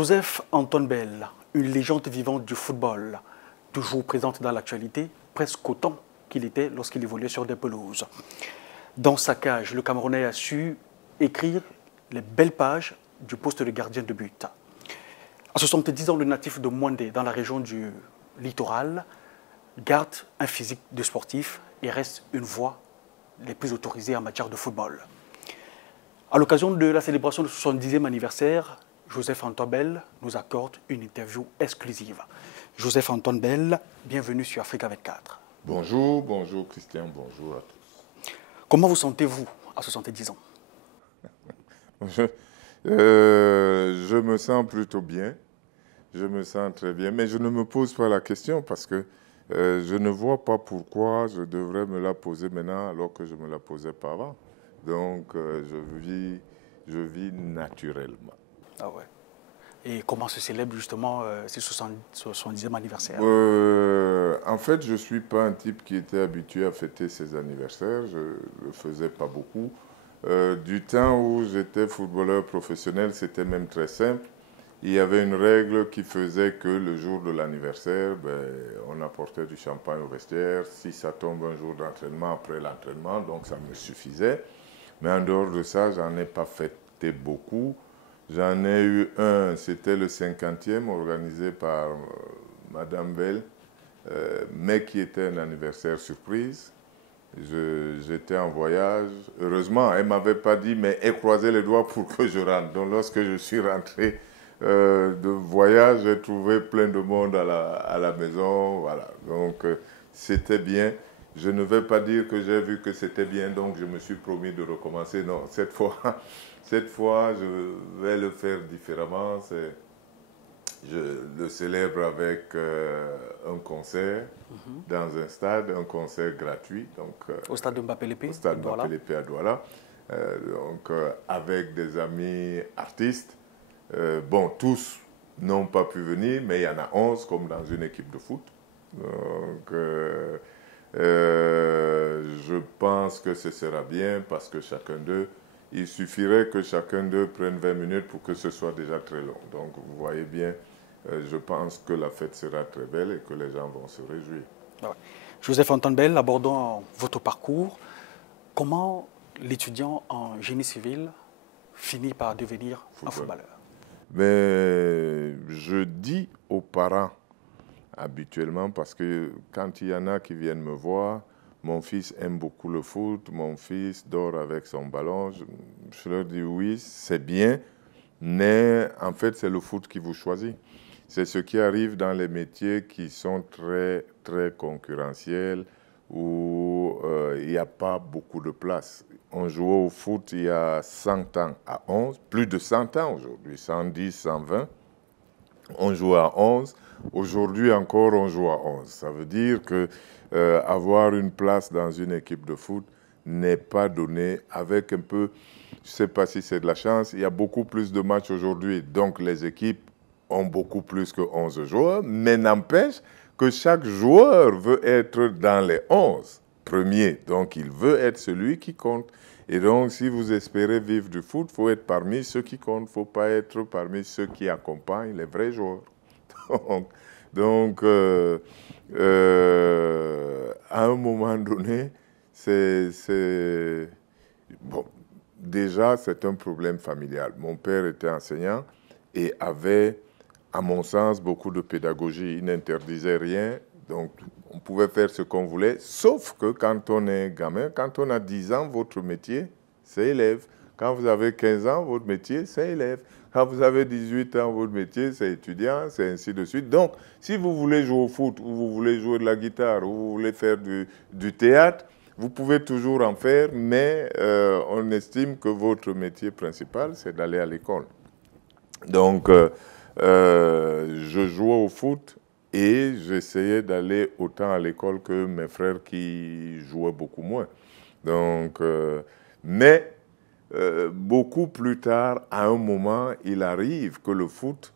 Joseph Antoine Bell, une légende vivante du football, toujours présente dans l'actualité, presque autant qu'il était lorsqu'il évoluait sur des pelouses. Dans sa cage, le Camerounais a su écrire les belles pages du poste de gardien de but. À 70 ans, le natif de Mwandé, dans la région du littoral, garde un physique de sportif et reste une voix les plus autorisées en matière de football. À l'occasion de la célébration du 70e anniversaire, Joseph Antoine Bell nous accorde une interview exclusive. Joseph Antoine Bell, bienvenue sur Africa 24. Bonjour, bonjour Christian, bonjour à tous. Comment vous sentez-vous à 70 ans? Je me sens plutôt bien, je me sens très bien, mais je ne me pose pas la question parce que je ne vois pas pourquoi je devrais me la poser maintenant alors que je ne me la posais pas avant. Donc je vis naturellement. Ah ouais. Et comment se célèbre justement ce 70e anniversaire? En fait, je ne suis pas un type qui était habitué à fêter ses anniversaires, je ne le faisais pas beaucoup. Du temps où j'étais footballeur professionnel, c'était même très simple. Il y avait une règle qui faisait que le jour de l'anniversaire, on apportait du champagne au vestiaire. Si ça tombe un jour d'entraînement, après l'entraînement, donc ça me suffisait. Mais en dehors de ça, j'en ai pas fêté beaucoup. J'en ai eu un, c'était le 50e, organisé par Madame Bell, mais qui était un anniversaire surprise. J'étais en voyage. Heureusement, elle ne m'avait pas dit, mais elle croisait les doigts pour que je rentre. Donc lorsque je suis rentré de voyage, j'ai trouvé plein de monde à la maison. Voilà. Donc c'était bien. Je ne vais pas dire que j'ai vu que c'était bien, donc je me suis promis de recommencer. Non, cette fois, je vais le faire différemment. Je le célèbre avec un concert dans un stade, un concert gratuit. Donc, au stade de Mbappé-Lépée? Au stade de Mbappé-Lépée à Douala. Avec des amis artistes. Bon, tous n'ont pas pu venir, mais il y en a 11 comme dans une équipe de foot. Donc, je pense que ce sera bien parce que chacun d'eux, il suffirait que chacun d'eux prenne 20 minutes pour que ce soit déjà très long. Donc vous voyez bien, je pense que la fête sera très belle et que les gens vont se réjouir. Ouais. Joseph Antoine Bell, abordons votre parcours. Comment l'étudiant en génie civil finit par devenir un footballeur? Mais je dis aux parents habituellement, parce que quand il y en a qui viennent me voir, mon fils aime beaucoup le foot, mon fils dort avec son ballon, je leur dis oui, c'est bien, mais en fait c'est le foot qui vous choisit. C'est ce qui arrive dans les métiers qui sont très, très concurrentiels, où il n'y a pas beaucoup de place. On jouait au foot il y a 100 ans à 11, plus de 100 ans aujourd'hui, 110, 120. On joue à 11. Aujourd'hui encore, on joue à 11. Ça veut dire que avoir une place dans une équipe de foot n'est pas donné avec un peu, je ne sais pas si c'est de la chance, il y a beaucoup plus de matchs aujourd'hui. Donc les équipes ont beaucoup plus que 11 joueurs, mais n'empêche que chaque joueur veut être dans les 11 premiers. Donc il veut être celui qui compte. Et donc, si vous espérez vivre du foot, il faut être parmi ceux qui comptent. Il ne faut pas être parmi ceux qui accompagnent les vrais joueurs. Donc à un moment donné, bon, déjà, c'est un problème familial. Mon père était enseignant et avait, à mon sens, beaucoup de pédagogie. Il n'interdisait rien. Donc, on pouvait faire ce qu'on voulait, sauf que quand on est gamin, quand on a 10 ans, votre métier, c'est élève. Quand vous avez 15 ans, votre métier, c'est élève. Quand vous avez 18 ans, votre métier, c'est étudiant, c'est ainsi de suite. Donc, si vous voulez jouer au foot, ou vous voulez jouer de la guitare, ou vous voulez faire du théâtre, vous pouvez toujours en faire, mais on estime que votre métier principal, c'est d'aller à l'école. Donc, je jouais au foot, et j'essayais d'aller autant à l'école que mes frères qui jouaient beaucoup moins. Donc, mais beaucoup plus tard, à un moment, il arrive que le foot,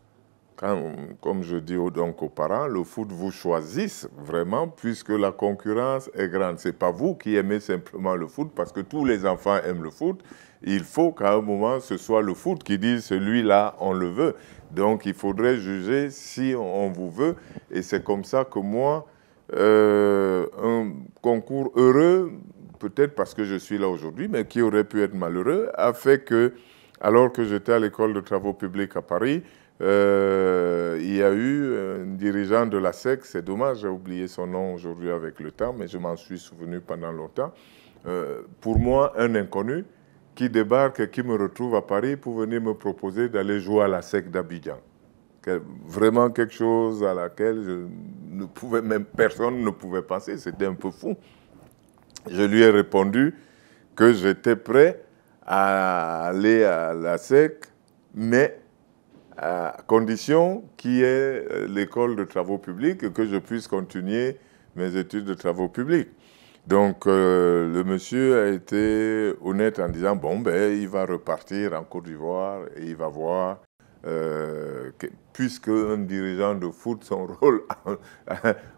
comme je dis donc aux parents, le foot vous choisisse vraiment puisque la concurrence est grande. Ce n'est pas vous qui aimez simplement le foot parce que tous les enfants aiment le foot, Il faut qu'à un moment, ce soit le foot qui dise celui-là, on le veut. Donc, il faudrait juger si on vous veut. Et c'est comme ça que moi, un concours heureux, peut-être parce que je suis là aujourd'hui, mais qui aurait pu être malheureux, a fait que, alors que j'étais à l'école de travaux publics à Paris, il y a eu un dirigeant de la SEC, c'est dommage, j'ai oublié son nom aujourd'hui avec le temps, mais je m'en suis souvenu pendant longtemps. Pour moi, un inconnu qui débarque et qui me retrouve à Paris pour venir me proposer d'aller jouer à la SEC d'Abidjan. Vraiment quelque chose à laquelle personne ne pouvait penser, c'était un peu fou. Je lui ai répondu que j'étais prêt à aller à la SEC, mais à condition qu'il y ait l'école de travaux publics et que je puisse continuer mes études de travaux publics. Donc, le monsieur a été honnête en disant, bon, ben, il va repartir en Côte d'Ivoire et il va voir, puisque un dirigeant de foot, son rôle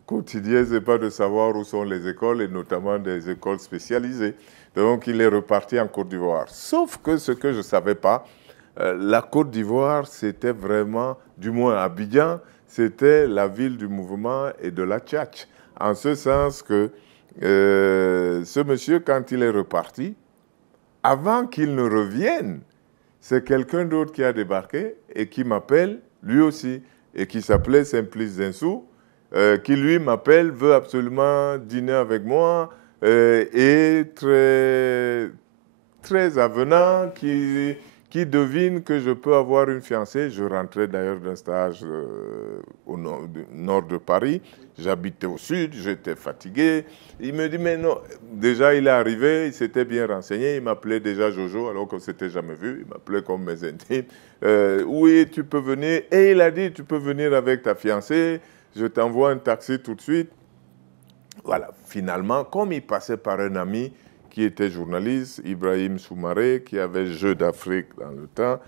quotidien, ce n'est pas de savoir où sont les écoles et notamment des écoles spécialisées. Donc, il est reparti en Côte d'Ivoire. Sauf que ce que je ne savais pas, la Côte d'Ivoire, c'était vraiment, du moins Abidjan, c'était la ville du mouvement et de la tchatch. En ce sens que ce monsieur, quand il est reparti, avant qu'il ne revienne, c'est quelqu'un d'autre qui a débarqué et qui m'appelle, lui aussi, et qui s'appelait Simplice Zinsou, qui lui m'appelle, veut absolument dîner avec moi, et très avenant, qui devine que je peux avoir une fiancée. Je rentrais d'ailleurs d'un stage au nord de Paris. J'habitais au sud, j'étais fatigué. Il me dit, mais non, déjà il est arrivé, il s'était bien renseigné, il m'appelait déjà Jojo alors qu'on ne s'était jamais vu, il m'appelait comme mes intimes. Oui, tu peux venir. Et il a dit, tu peux venir avec ta fiancée, je t'envoie un taxi tout de suite. Voilà, finalement, comme il passait par un ami qui était journaliste, Ibrahim Soumaré, qui avait Jeux d'Afrique dans le temps.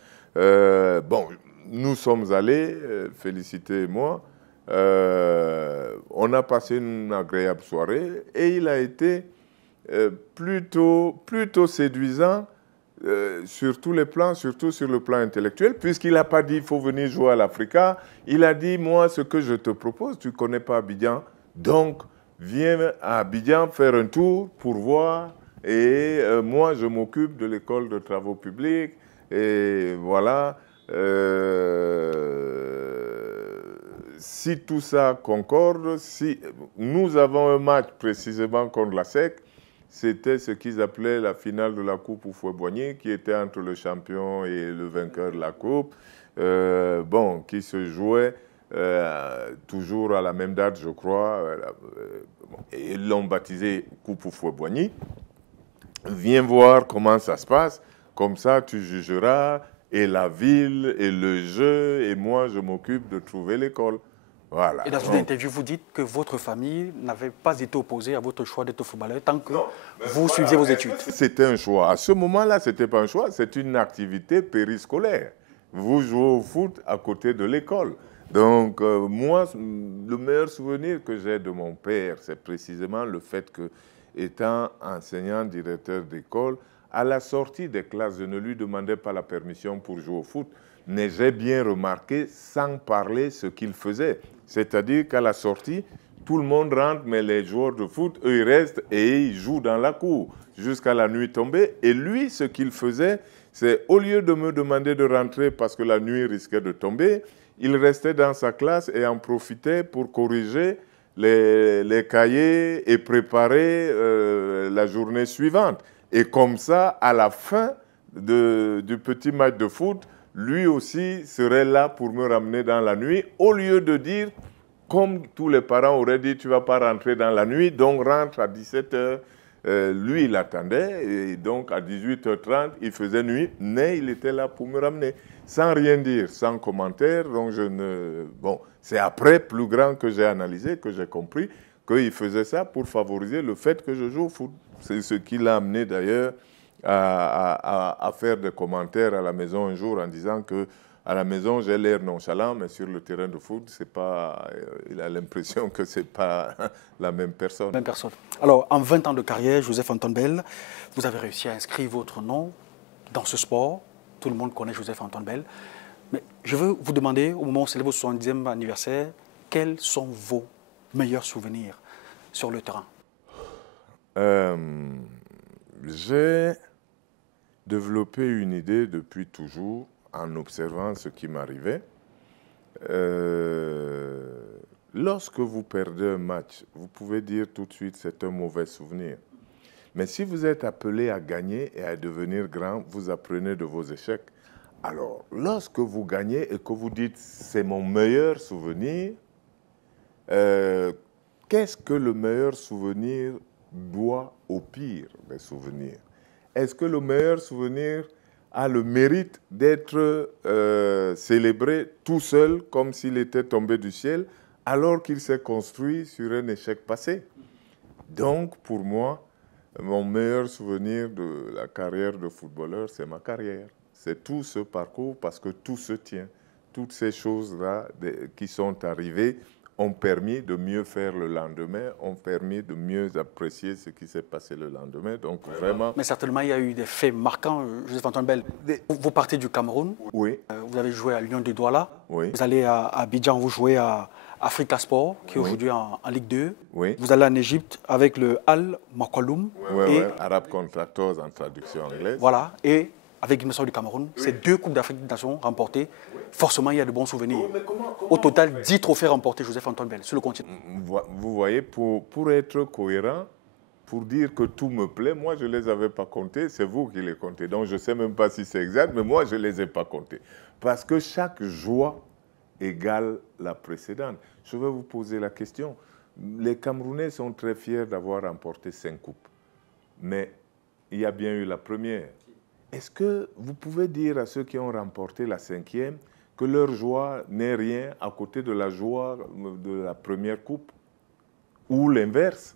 Bon, nous sommes allés, Félicité et moi, on a passé une agréable soirée et il a été plutôt séduisant sur tous les plans, surtout sur le plan intellectuel, puisqu'il n'a pas dit il faut venir jouer à l'Africa. Il a dit, moi, ce que je te propose, tu ne connais pas Abidjan, donc viens à Abidjan faire un tour pour voir. Et moi, je m'occupe de l'école de travaux publics. Et voilà, si tout ça concorde, si nous avons un match précisément contre la SEC, c'était ce qu'ils appelaient la finale de la Coupe Houphouët-Boigny, qui était entre le champion et le vainqueur de la Coupe, bon, qui se jouait toujours à la même date, je crois. Et ils l'ont baptisé Coupe Houphouët-Boigny. Viens voir comment ça se passe, comme ça tu jugeras, et la ville, et le jeu, et moi je m'occupe de trouver l'école. Voilà. Et dans une interview, vous dites que votre famille n'avait pas été opposée à votre choix d'être footballeur tant que vous suiviez vos études. C'était un choix. À ce moment-là, ce n'était pas un choix, c'est une activité périscolaire. Vous jouez au foot à côté de l'école. Donc, moi, le meilleur souvenir que j'ai de mon père, c'est précisément le fait que, étant enseignant, directeur d'école, à la sortie des classes, je ne lui demandais pas la permission pour jouer au foot, mais j'ai bien remarqué, sans parler, ce qu'il faisait. C'est-à-dire qu'à la sortie, tout le monde rentre, mais les joueurs de foot, eux, ils restent et ils jouent dans la cour jusqu'à la nuit tombée. Et lui, ce qu'il faisait, c'est au lieu de me demander de rentrer parce que la nuit risquait de tomber, il restait dans sa classe et en profitait pour corriger les cahiers et préparer la journée suivante. Et comme ça, à la fin du petit match de foot, lui aussi serait là pour me ramener dans la nuit, au lieu de dire, comme tous les parents auraient dit, tu ne vas pas rentrer dans la nuit, donc rentre à 17h. Lui, il attendait, et donc à 18h30, il faisait nuit, mais il était là pour me ramener, sans rien dire, sans commentaire. Donc bon, c'est après, plus grand, que j'ai analysé, que j'ai compris qu'il faisait ça pour favoriser le fait que je joue au foot. C'est ce qui l'a amené d'ailleurs à faire des commentaires à la maison un jour en disant que à la maison, j'ai l'air nonchalant, mais sur le terrain de foot, c'est pas, il a l'impression que ce n'est pas la même personne. Même personne. Alors, en 20 ans de carrière, Joseph Antoine Bell, vous avez réussi à inscrire votre nom dans ce sport. Tout le monde connaît Joseph-Antoine Bell. Mais je veux vous demander, au moment où on célèbre votre 70e anniversaire, quels sont vos meilleurs souvenirs sur le terrain? J'ai développé une idée depuis toujours en observant ce qui m'arrivait. Lorsque vous perdez un match, vous pouvez dire tout de suite c'est un mauvais souvenir. Mais si vous êtes appelé à gagner et à devenir grand, vous apprenez de vos échecs. Alors, lorsque vous gagnez et que vous dites c'est mon meilleur souvenir, qu'est-ce que le meilleur souvenir doit au pire des souvenirs? Est-ce que le meilleur souvenir a le mérite d'être célébré tout seul comme s'il était tombé du ciel alors qu'il s'est construit sur un échec passé? Donc, pour moi, mon meilleur souvenir de la carrière de footballeur, c'est ma carrière. C'est tout ce parcours parce que tout se tient. Toutes ces choses-là qui sont arrivées ont permis de mieux faire le lendemain, ont permis de mieux apprécier ce qui s'est passé le lendemain. Donc vraiment... Mais certainement, il y a eu des faits marquants, Joseph-Antoine Bell. Vous partez du Cameroun, oui. Vous avez joué à l'Union de Douala, Oui. Vous allez à Abidjan, vous jouez à Africa Sport, qui est Oui. aujourd'hui en Ligue 2. Oui. Vous allez en Égypte avec le Al Makwaloum. Oui, Arab Contractors en traduction anglaise. Voilà, et avec l'Union du Cameroun, c'est 2 Coupes d'Afrique des Nations remportées. Forcément, il y a de bons souvenirs. Au total, 10 trophées remportés, Joseph-Antoine Bell, sur le continent. Vous voyez, pour être cohérent, pour dire que tout me plaît, moi, je ne les avais pas comptés, c'est vous qui les comptez. Donc, je ne sais même pas si c'est exact, mais moi, je ne les ai pas comptés. Parce que chaque joie égale la précédente. Je vais vous poser la question. Les Camerounais sont très fiers d'avoir remporté 5 coupes. Mais il y a bien eu la première. Est-ce que vous pouvez dire à ceux qui ont remporté la 5e que leur joie n'est rien à côté de la joie de la première coupe? Ou l'inverse?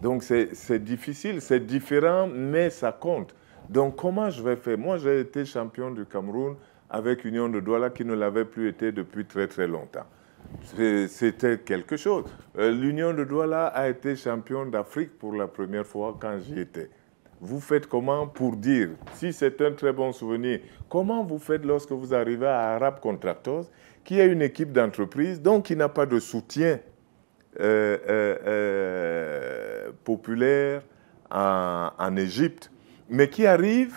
Donc c'est difficile, c'est différent, mais ça compte. Donc comment je vais faire? Moi, j'ai été champion du Cameroun avec Union de Douala qui ne l'avait plus été depuis très très longtemps. C'était quelque chose. L'Union de Douala a été champion d'Afrique pour la première fois quand j'y étais. Vous faites comment pour dire, si c'est un très bon souvenir, comment vous faites lorsque vous arrivez à Arab Contractors, qui est une équipe d'entreprise, donc qui n'a pas de soutien populaire en Égypte, mais qui arrive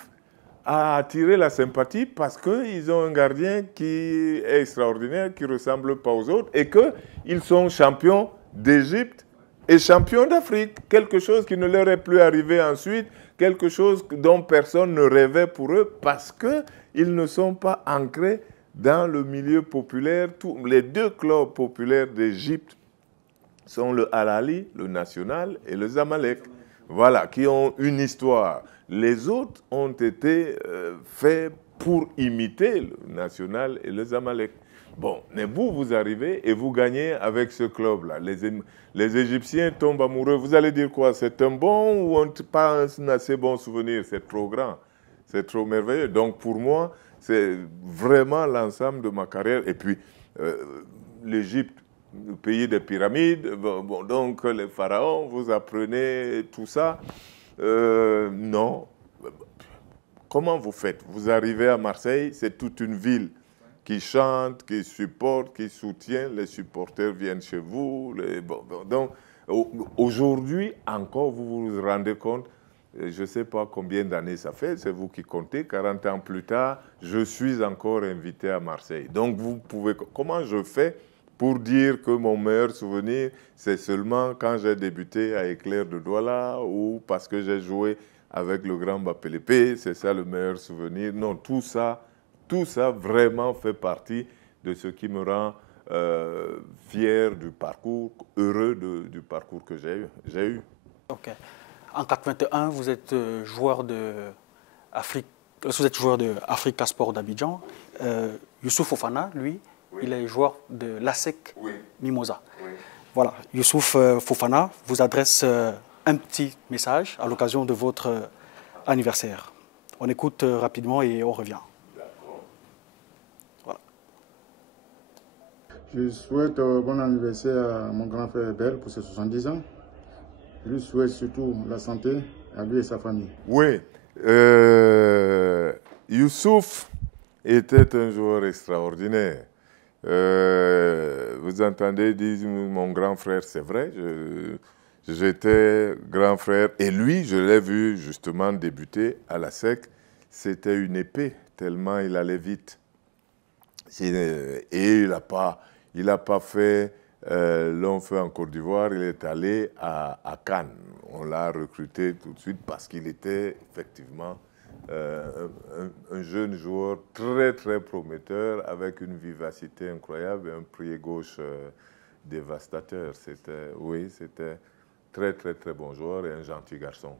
à attirer la sympathie parce qu'ils ont un gardien qui est extraordinaire, qui ne ressemble pas aux autres, et qu'ils sont champions d'Égypte et champions d'Afrique, quelque chose qui ne leur est plus arrivé ensuite, quelque chose dont personne ne rêvait pour eux parce qu'ils ne sont pas ancrés dans le milieu populaire. Les 2 clubs populaires d'Égypte sont le Al Ahly, le National, et le Zamalek. Voilà, qui ont une histoire. Les autres ont été faits pour imiter le National et le Zamalek. Bon, mais vous arrivez et vous gagnez avec ce club-là. Les Égyptiens tombent amoureux. Vous allez dire quoi? C'est un bon ou pas un assez bon souvenir? C'est trop grand, c'est trop merveilleux. Donc pour moi, c'est vraiment l'ensemble de ma carrière. Et puis, l'Égypte, le pays des pyramides, bon, donc les pharaons, vous apprenez tout ça. Non. Comment vous faites? Vous arrivez à Marseille, c'est toute une ville qui chante, qui supporte, qui soutient. Les supporters viennent chez vous. Donc, aujourd'hui, encore, vous vous rendez compte, je ne sais pas combien d'années ça fait, c'est vous qui comptez, 40 ans plus tard, je suis encore invité à Marseille. Donc, vous pouvez... Comment je fais pour dire que mon meilleur souvenir, c'est seulement quand j'ai débuté à Éclair de Douala ou parce que j'ai joué avec le grand Bapelépé, c'est ça le meilleur souvenir? Non, tout ça vraiment fait partie de ce qui me rend fier du parcours, heureux du parcours que j'ai eu. Ok. En 81, vous êtes joueur de Africa Sport d'Abidjan. Youssouf Fofana, lui, oui. Il est joueur de l'ASEC oui. Mimosa. Oui. Voilà, Youssouf Fofana vous adresse un petit message à l'occasion de votre anniversaire. On écoute rapidement et on revient. Voilà. Je souhaite bon anniversaire à mon grand frère Bell pour ses 70 ans. Je lui souhaite surtout la santé à lui et sa famille. Oui. Youssouf était un joueur extraordinaire. Vous entendez dire mon grand frère, c'est vrai. J'étais grand frère et lui, je l'ai vu justement débuter à la SEC. C'était une épée, tellement il allait vite. Et il n'a pas fait long feu en Côte d'Ivoire, il est allé à Cannes. On l'a recruté tout de suite parce qu'il était effectivement un jeune joueur très, très prometteur avec une vivacité incroyable et un pied gauche dévastateur. C'était très, très, très bon joueur et un gentil garçon.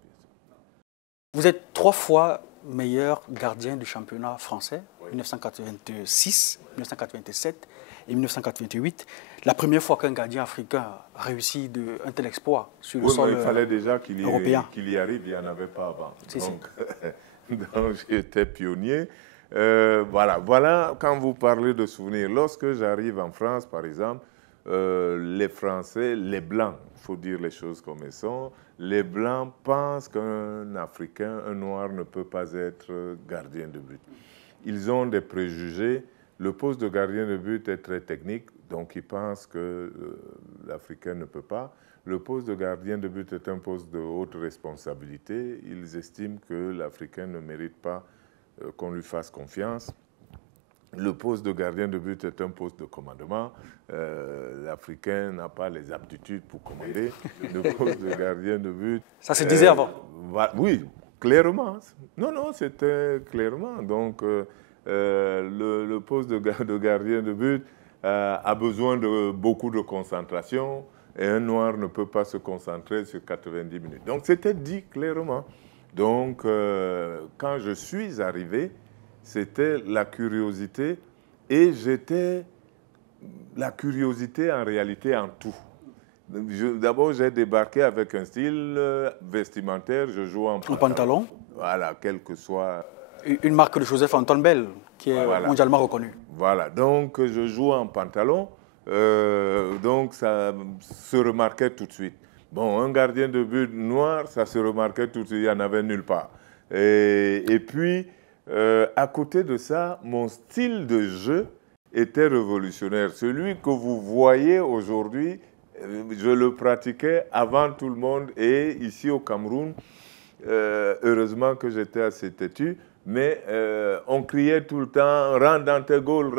Vous êtes 3 fois meilleur gardien du championnat français, 1986, 1987 et 1988. La première fois qu'un gardien africain réussit un tel exploit sur le sol il fallait déjà qu'il y arrive, il n'y en avait pas avant. Donc j'étais pionnier. Voilà, quand vous parlez de souvenirs, lorsque j'arrive en France, par exemple, les Français, les Blancs, il faut dire les choses comme elles sont, les Blancs pensent qu'un Africain, un Noir, ne peut pas être gardien de but. Ils ont des préjugés. Le poste de gardien de but est très technique, donc ils pensent que l'Africain ne peut pas. Le poste de gardien de but est un poste de haute responsabilité. Ils estiment que l'Africain ne mérite pas qu'on lui fasse confiance. Le poste de gardien de but est un poste de commandement. L'Africain n'a pas les aptitudes pour commander. Le poste de gardien de but... Ça se disait avant. Oui, clairement. Non, c'était clairement. Donc, le poste de gardien de but a besoin de beaucoup de concentration et un Noir ne peut pas se concentrer sur 90 minutes. Donc, c'était dit clairement. Donc, quand je suis arrivé, c'était la curiosité et j'étais la curiosité en réalité en tout. D'abord, j'ai débarqué avec un style vestimentaire, je joue en pantalon. Voilà, quel que soit... Une marque de Joseph-Antoine Bell, qui est mondialement reconnue. Voilà, donc je joue en pantalon, donc ça se remarquait tout de suite. Bon, un gardien de but noir, ça se remarquait tout de suite, il n'y en avait nulle part. Et puis, à côté de ça, mon style de jeu était révolutionnaire. Celui que vous voyez aujourd'hui, je le pratiquais avant tout le monde et ici au Cameroun, heureusement que j'étais assez têtu, mais on criait tout le temps « rentre dans tes goals,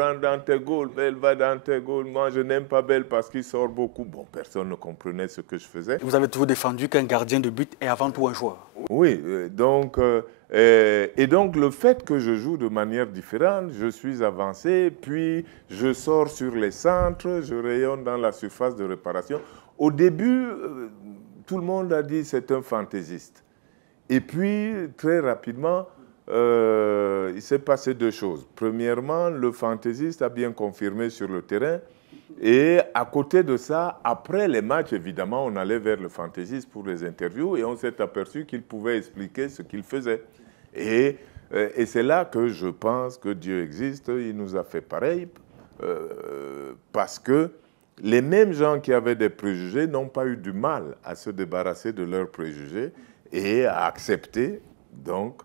Belle va dans tes goals ». Moi, je n'aime pas Belle parce qu'il sort beaucoup. Bon, personne ne comprenait ce que je faisais. Vous avez toujours défendu qu'un gardien de but est avant tout un joueur. Oui, donc le fait que je joue de manière différente, je suis avancé, puis je sors sur les centres, je rayonne dans la surface de réparation. Au début, tout le monde a dit c'est un fantaisiste. Et puis, très rapidement, il s'est passé 2 choses. Premièrement, le fantaisiste a bien confirmé sur le terrain. Et à côté de ça, après les matchs, évidemment, on allait vers le fantaisiste pour les interviews et on s'est aperçu qu'il pouvait expliquer ce qu'il faisait. Et c'est là que je pense que Dieu existe. Il nous a fait pareil parce que les mêmes gens qui avaient des préjugés n'ont pas eu du mal à se débarrasser de leurs préjugés et à accepter, donc,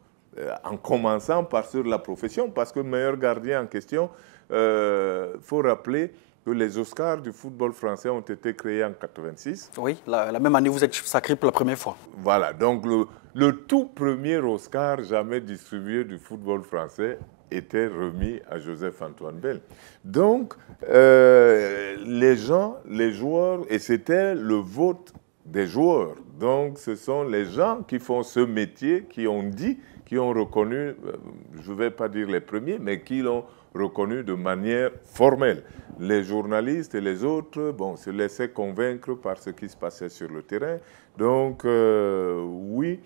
en commençant par sur la profession, parce que le meilleur gardien en question, faut rappeler que les Oscars du football français ont été créés en 86. Oui, la même année, vous êtes sacré pour la première fois. Voilà, donc le tout premier Oscar jamais distribué du football français était remis à Joseph-Antoine Bell. Donc, les gens, les joueurs, et c'était le vote des joueurs. Donc, ce sont les gens qui font ce métier, qui ont dit, qui ont reconnu, je ne vais pas dire les premiers, mais qui l'ont reconnu de manière formelle. Les journalistes et les autres, bon, se laissaient convaincre par ce qui se passait sur le terrain. Donc, oui,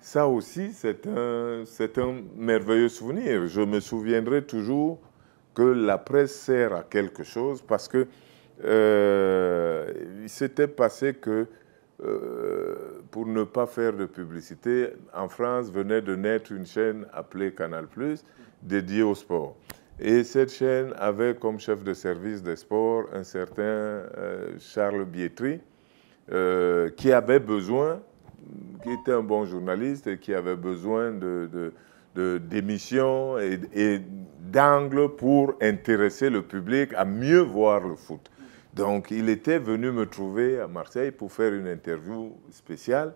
ça aussi, c'est un merveilleux souvenir. Je me souviendrai toujours que la presse sert à quelque chose parce que il s'était passé que, pour ne pas faire de publicité, en France venait de naître une chaîne appelée Canal+, dédiée au sport. Et cette chaîne avait comme chef de service des sports un certain Charles Bietri, qui avait besoin, qui était un bon journaliste et qui avait besoin d'émissions et d'angles pour intéresser le public à mieux voir le foot. Donc, il était venu me trouver à Marseille pour faire une interview spéciale.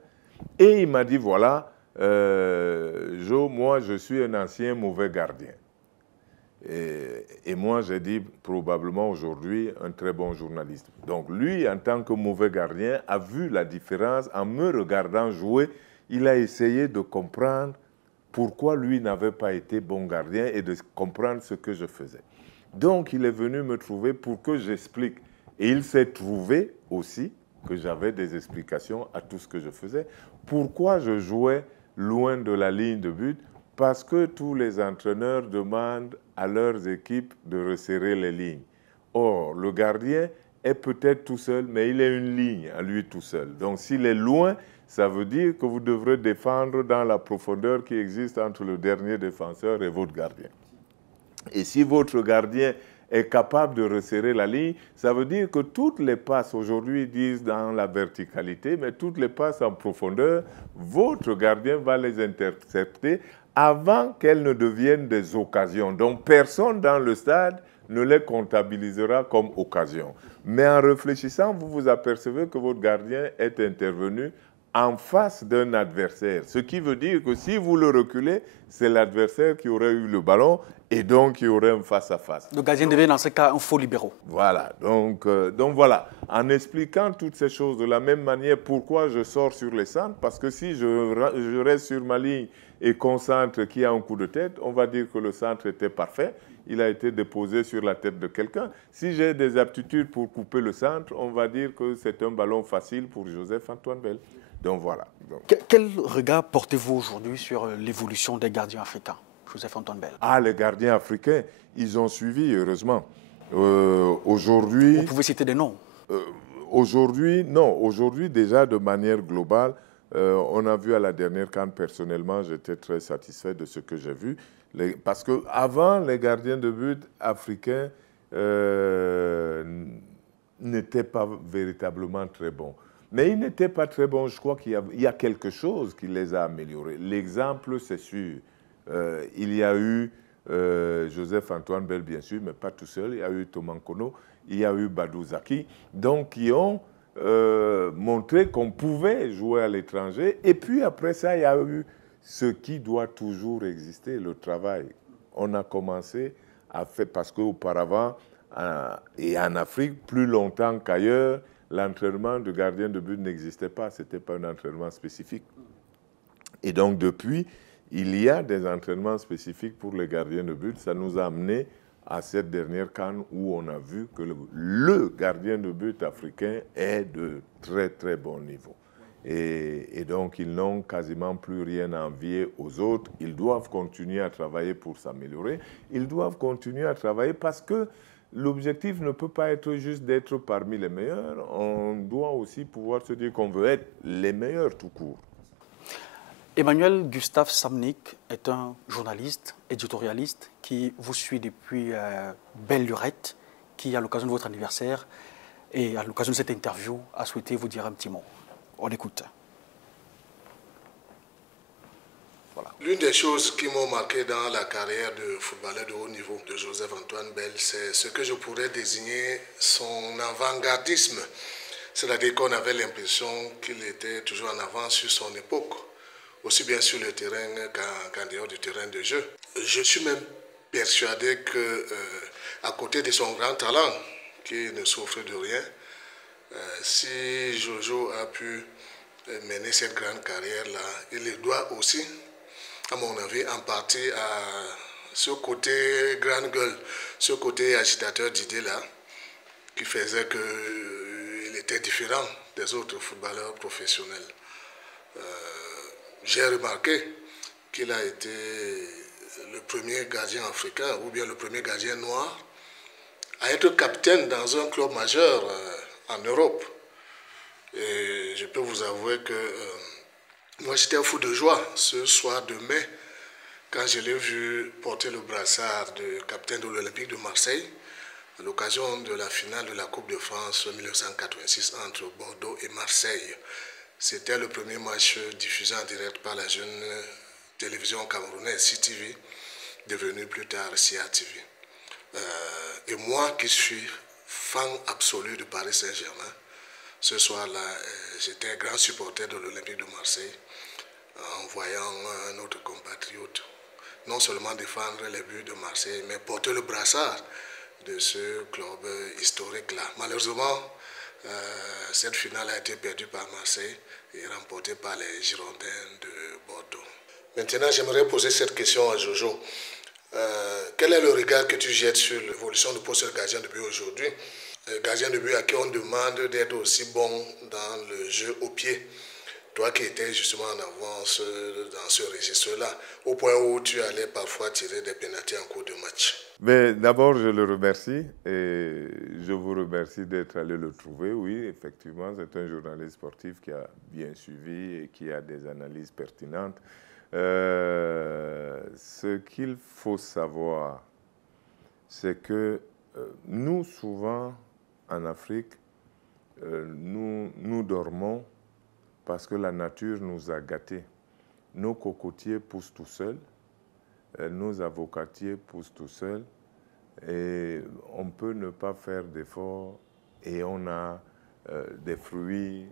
Et il m'a dit, voilà, Jo, moi, je suis un ancien mauvais gardien. Et moi, j'ai dit, probablement aujourd'hui, un très bon journaliste. Donc, lui, en tant que mauvais gardien, a vu la différence. En me regardant jouer, il a essayé de comprendre pourquoi lui n'avait pas été bon gardien et de comprendre ce que je faisais. Donc, il est venu me trouver pour que j'explique. Et il s'est trouvé aussi que j'avais des explications à tout ce que je faisais. Pourquoi je jouais loin de la ligne de but? Parce que tous les entraîneurs demandent à leurs équipes de resserrer les lignes. Or, le gardien est peut-être tout seul, mais il est une ligne à lui tout seul. Donc, s'il est loin, ça veut dire que vous devrez défendre dans la profondeur qui existe entre le dernier défenseur et votre gardien. Et si votre gardien est capable de resserrer la ligne, ça veut dire que toutes les passes aujourd'hui disent dans la verticalité, mais toutes les passes en profondeur, votre gardien va les intercepter avant qu'elles ne deviennent des occasions. Donc personne dans le stade ne les comptabilisera comme occasion. Mais en réfléchissant, vous vous apercevez que votre gardien est intervenu en face d'un adversaire. Ce qui veut dire que si vous le reculez, c'est l'adversaire qui aurait eu le ballon et donc il y aurait un face-à-face. Le gardien devient dans ce cas un faux libéraux. Voilà, donc voilà, en expliquant toutes ces choses de la même manière, pourquoi je sors sur les centres, parce que si je reste sur ma ligne et concentre qu'il y a un coup de tête, on va dire que le centre était parfait, il a été déposé sur la tête de quelqu'un. Si j'ai des aptitudes pour couper le centre, on va dire que c'est un ballon facile pour Joseph-Antoine Bell. Donc voilà. Quel regard portez-vous aujourd'hui sur l'évolution des gardiens africains, Joseph-Antoine Bell? Ah, les gardiens africains, ils ont suivi, heureusement. Aujourd'hui... Vous pouvez citer des noms? Aujourd'hui, non. Aujourd'hui, déjà, de manière globale, on a vu à la dernière CAN, personnellement, j'étais très satisfait de ce que j'ai vu. Parce qu'avant, les gardiens de but africains n'étaient pas véritablement très bons. Mais ils n'étaient pas très bons. Je crois qu'il y a quelque chose qui les a améliorés. L'exemple, c'est sûr. Il y a eu Joseph-Antoine Bell, bien sûr, mais pas tout seul. Il y a eu Thomas Nkono, il y a eu Badou Zaki. Donc, qui ont montré qu'on pouvait jouer à l'étranger. Et puis, après ça, il y a eu ce qui doit toujours exister, le travail. On a commencé à faire, parce qu'auparavant, et en Afrique, plus longtemps qu'ailleurs, l'entraînement de gardien de but n'existait pas. Ce n'était pas un entraînement spécifique. Et donc, depuis, il y a des entraînements spécifiques pour les gardiens de but. Ça nous a amené à cette dernière CAN où on a vu que le gardien de but africain est de très, très bon niveau. Et donc, ils n'ont quasiment plus rien à envier aux autres. Ils doivent continuer à travailler pour s'améliorer. Ils doivent continuer à travailler parce que l'objectif ne peut pas être juste d'être parmi les meilleurs. On doit aussi pouvoir se dire qu'on veut être les meilleurs tout court. Emmanuel Gustave Samnick est un journaliste, éditorialiste qui vous suit depuis belle lurette, qui, à l'occasion de votre anniversaire et à l'occasion de cette interview, a souhaité vous dire un petit mot. On écoute. Voilà. L'une des choses qui m'ont marqué dans la carrière de footballeur de haut niveau de Joseph-Antoine Bell, c'est ce que je pourrais désigner son avant-gardisme. C'est-à-dire qu'on avait l'impression qu'il était toujours en avance sur son époque, aussi bien sur le terrain qu'en dehors du terrain de jeu. Je suis même persuadé qu'à côté de son grand talent, qui ne souffre de rien, si Jojo a pu mener cette grande carrière-là, il le doit aussi, à mon avis, en partie à ce côté grande gueule, ce côté agitateur d'idées-là, qui faisait qu'il était différent des autres footballeurs professionnels. J'ai remarqué qu'il a été le premier gardien africain, ou bien le premier gardien noir, à être capitaine dans un club majeur en Europe. Et je peux vous avouer que moi j'étais fou de joie ce soir de mai quand je l'ai vu porter le brassard de capitaine de l'Olympique de Marseille à l'occasion de la finale de la Coupe de France 1986 entre Bordeaux et Marseille. C'était le premier match diffusé en direct par la jeune télévision camerounaise, CTV, devenu plus tard CATV. Et moi qui suis fan absolu de Paris Saint-Germain, ce soir-là, j'étais un grand supporter de l'Olympique de Marseille, en voyant notre compatriote non seulement défendre les buts de Marseille, mais porter le brassard de ce club historique-là. Malheureusement, cette finale a été perdue par Marseille et remportée par les Girondins de Bordeaux. Maintenant, j'aimerais poser cette question à Jojo. Quel est le regard que tu jettes sur l'évolution du poste de gardien de but aujourd'hui? Gardien de but à qui on demande d'être aussi bon dans le jeu au pied. Toi qui étais justement en avance dans ce registre-là, au point où tu allais parfois tirer des pénaltys en cours de match. Mais d'abord, je le remercie et je vous remercie d'être allé le trouver. Oui, effectivement, c'est un journaliste sportif qui a bien suivi et qui a des analyses pertinentes. Ce qu'il faut savoir, c'est que nous, souvent, en Afrique, nous dormons parce que la nature nous a gâtés. Nos cocotiers poussent tout seuls, nos avocatiers poussent tout seuls, et on peut ne pas faire d'efforts et on a des fruits.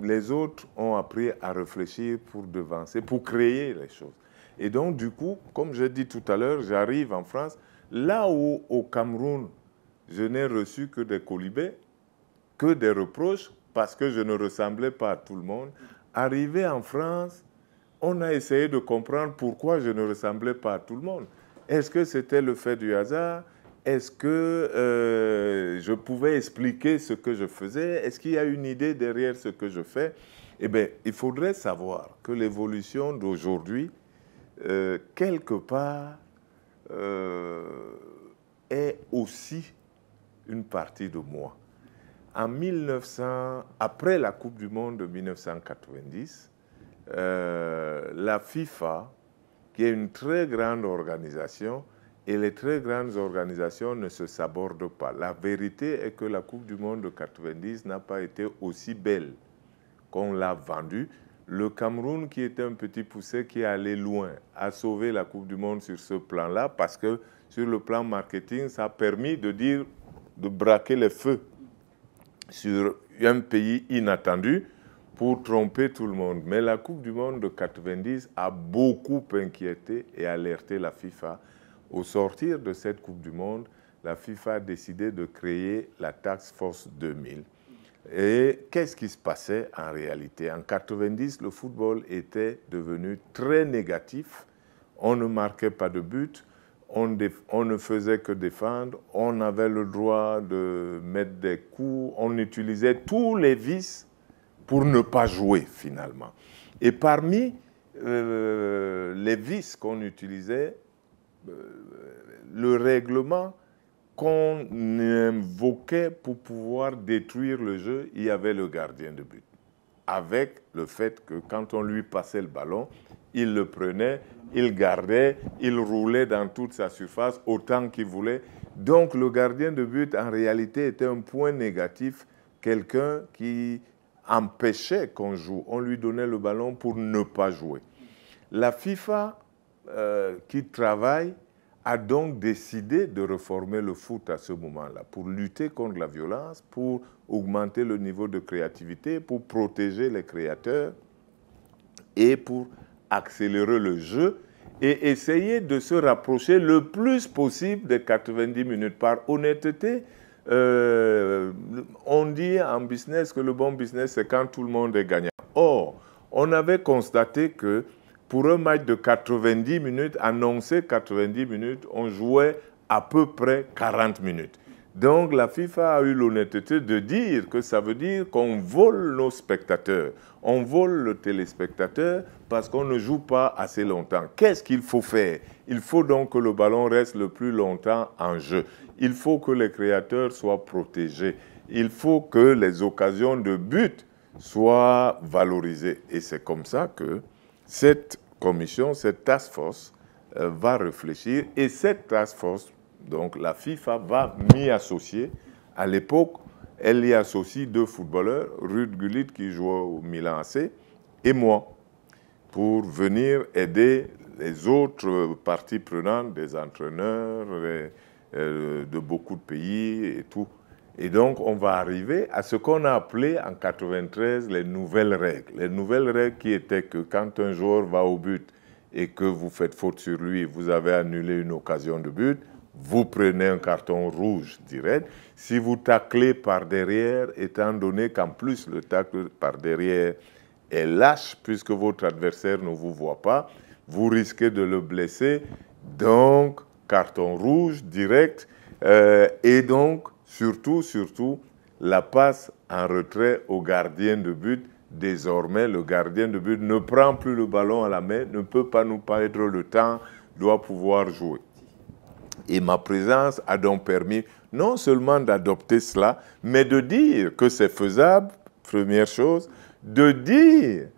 Les autres ont appris à réfléchir pour devancer, pour créer les choses. Et donc, du coup, comme je dis tout à l'heure, j'arrive en France, là où au Cameroun, je n'ai reçu que des colibés, que des reproches, parce que je ne ressemblais pas à tout le monde. Arrivé en France, on a essayé de comprendre pourquoi je ne ressemblais pas à tout le monde. Est-ce que c'était le fait du hasard? Est-ce que je pouvais expliquer ce que je faisais? Est-ce qu'il y a une idée derrière ce que je fais? Eh bien, il faudrait savoir que l'évolution d'aujourd'hui, quelque part, est aussi une partie de moi. En 1900, après la Coupe du Monde de 1990, la FIFA, qui est une très grande organisation, et les très grandes organisations ne se sabordent pas. La vérité est que la Coupe du Monde de 90 n'a pas été aussi belle qu'on l'a vendue. Le Cameroun, qui était un petit poucet qui allait loin, a sauvé la Coupe du Monde sur ce plan-là, parce que sur le plan marketing, ça a permis de braquer les feux sur un pays inattendu pour tromper tout le monde. Mais la Coupe du Monde de 90 a beaucoup inquiété et alerté la FIFA. Au sortir de cette Coupe du Monde, la FIFA a décidé de créer la Task Force 2000. Et qu'est-ce qui se passait en réalité? En 90, le football était devenu très négatif. On ne marquait pas de but. On ne faisait que défendre, on avait le droit de mettre des coups, on utilisait tous les vices pour ne pas jouer finalement. Et parmi les vices qu'on utilisait, le règlement qu'on invoquait pour pouvoir détruire le jeu, il y avait le gardien de but. Avec le fait que quand on lui passait le ballon, il le prenait, il gardait, il roulait dans toute sa surface autant qu'il voulait. Donc le gardien de but, en réalité, était un point négatif, quelqu'un qui empêchait qu'on joue. On lui donnait le ballon pour ne pas jouer. La FIFA, qui travaille, a donc décidé de réformer le foot à ce moment-là, pour lutter contre la violence, pour augmenter le niveau de créativité, pour protéger les créateurs et pour accélérer le jeu et essayer de se rapprocher le plus possible des 90 minutes. Par honnêteté, on dit en business que le bon business, c'est quand tout le monde est gagnant. Or, on avait constaté que pour un match de 90 minutes, annoncé 90 minutes, on jouait à peu près 40 minutes. Donc la FIFA a eu l'honnêteté de dire que ça veut dire qu'on vole nos spectateurs. On vole le téléspectateur parce qu'on ne joue pas assez longtemps. Qu'est-ce qu'il faut faire? Il faut donc que le ballon reste le plus longtemps en jeu. Il faut que les créateurs soient protégés. Il faut que les occasions de but soient valorisées. Et c'est comme ça que cette commission, cette task force, va réfléchir. Et cette task force, donc la FIFA, va m'y associer. À l'époque, elle y associe deux footballeurs, Ruud Gullit qui jouait au Milan AC, et moi, pour venir aider les autres parties prenantes, des entraîneurs de beaucoup de pays et tout. Et donc, on va arriver à ce qu'on a appelé en 93 les nouvelles règles. Les nouvelles règles qui étaient que quand un joueur va au but et que vous faites faute sur lui, vous avez annulé une occasion de but, vous prenez un carton rouge direct. Si vous taclez par derrière, étant donné qu'en plus le tacle par derrière est lâche, puisque votre adversaire ne vous voit pas, vous risquez de le blesser. Donc, carton rouge direct. Et donc, surtout, la passe en retrait au gardien de but. Désormais, le gardien de but ne prend plus le ballon à la main, ne peut pas nous perdre le temps, doit pouvoir jouer. Et ma présence a donc permis non seulement d'adopter cela, mais de dire que c'est faisable, première chose, de dire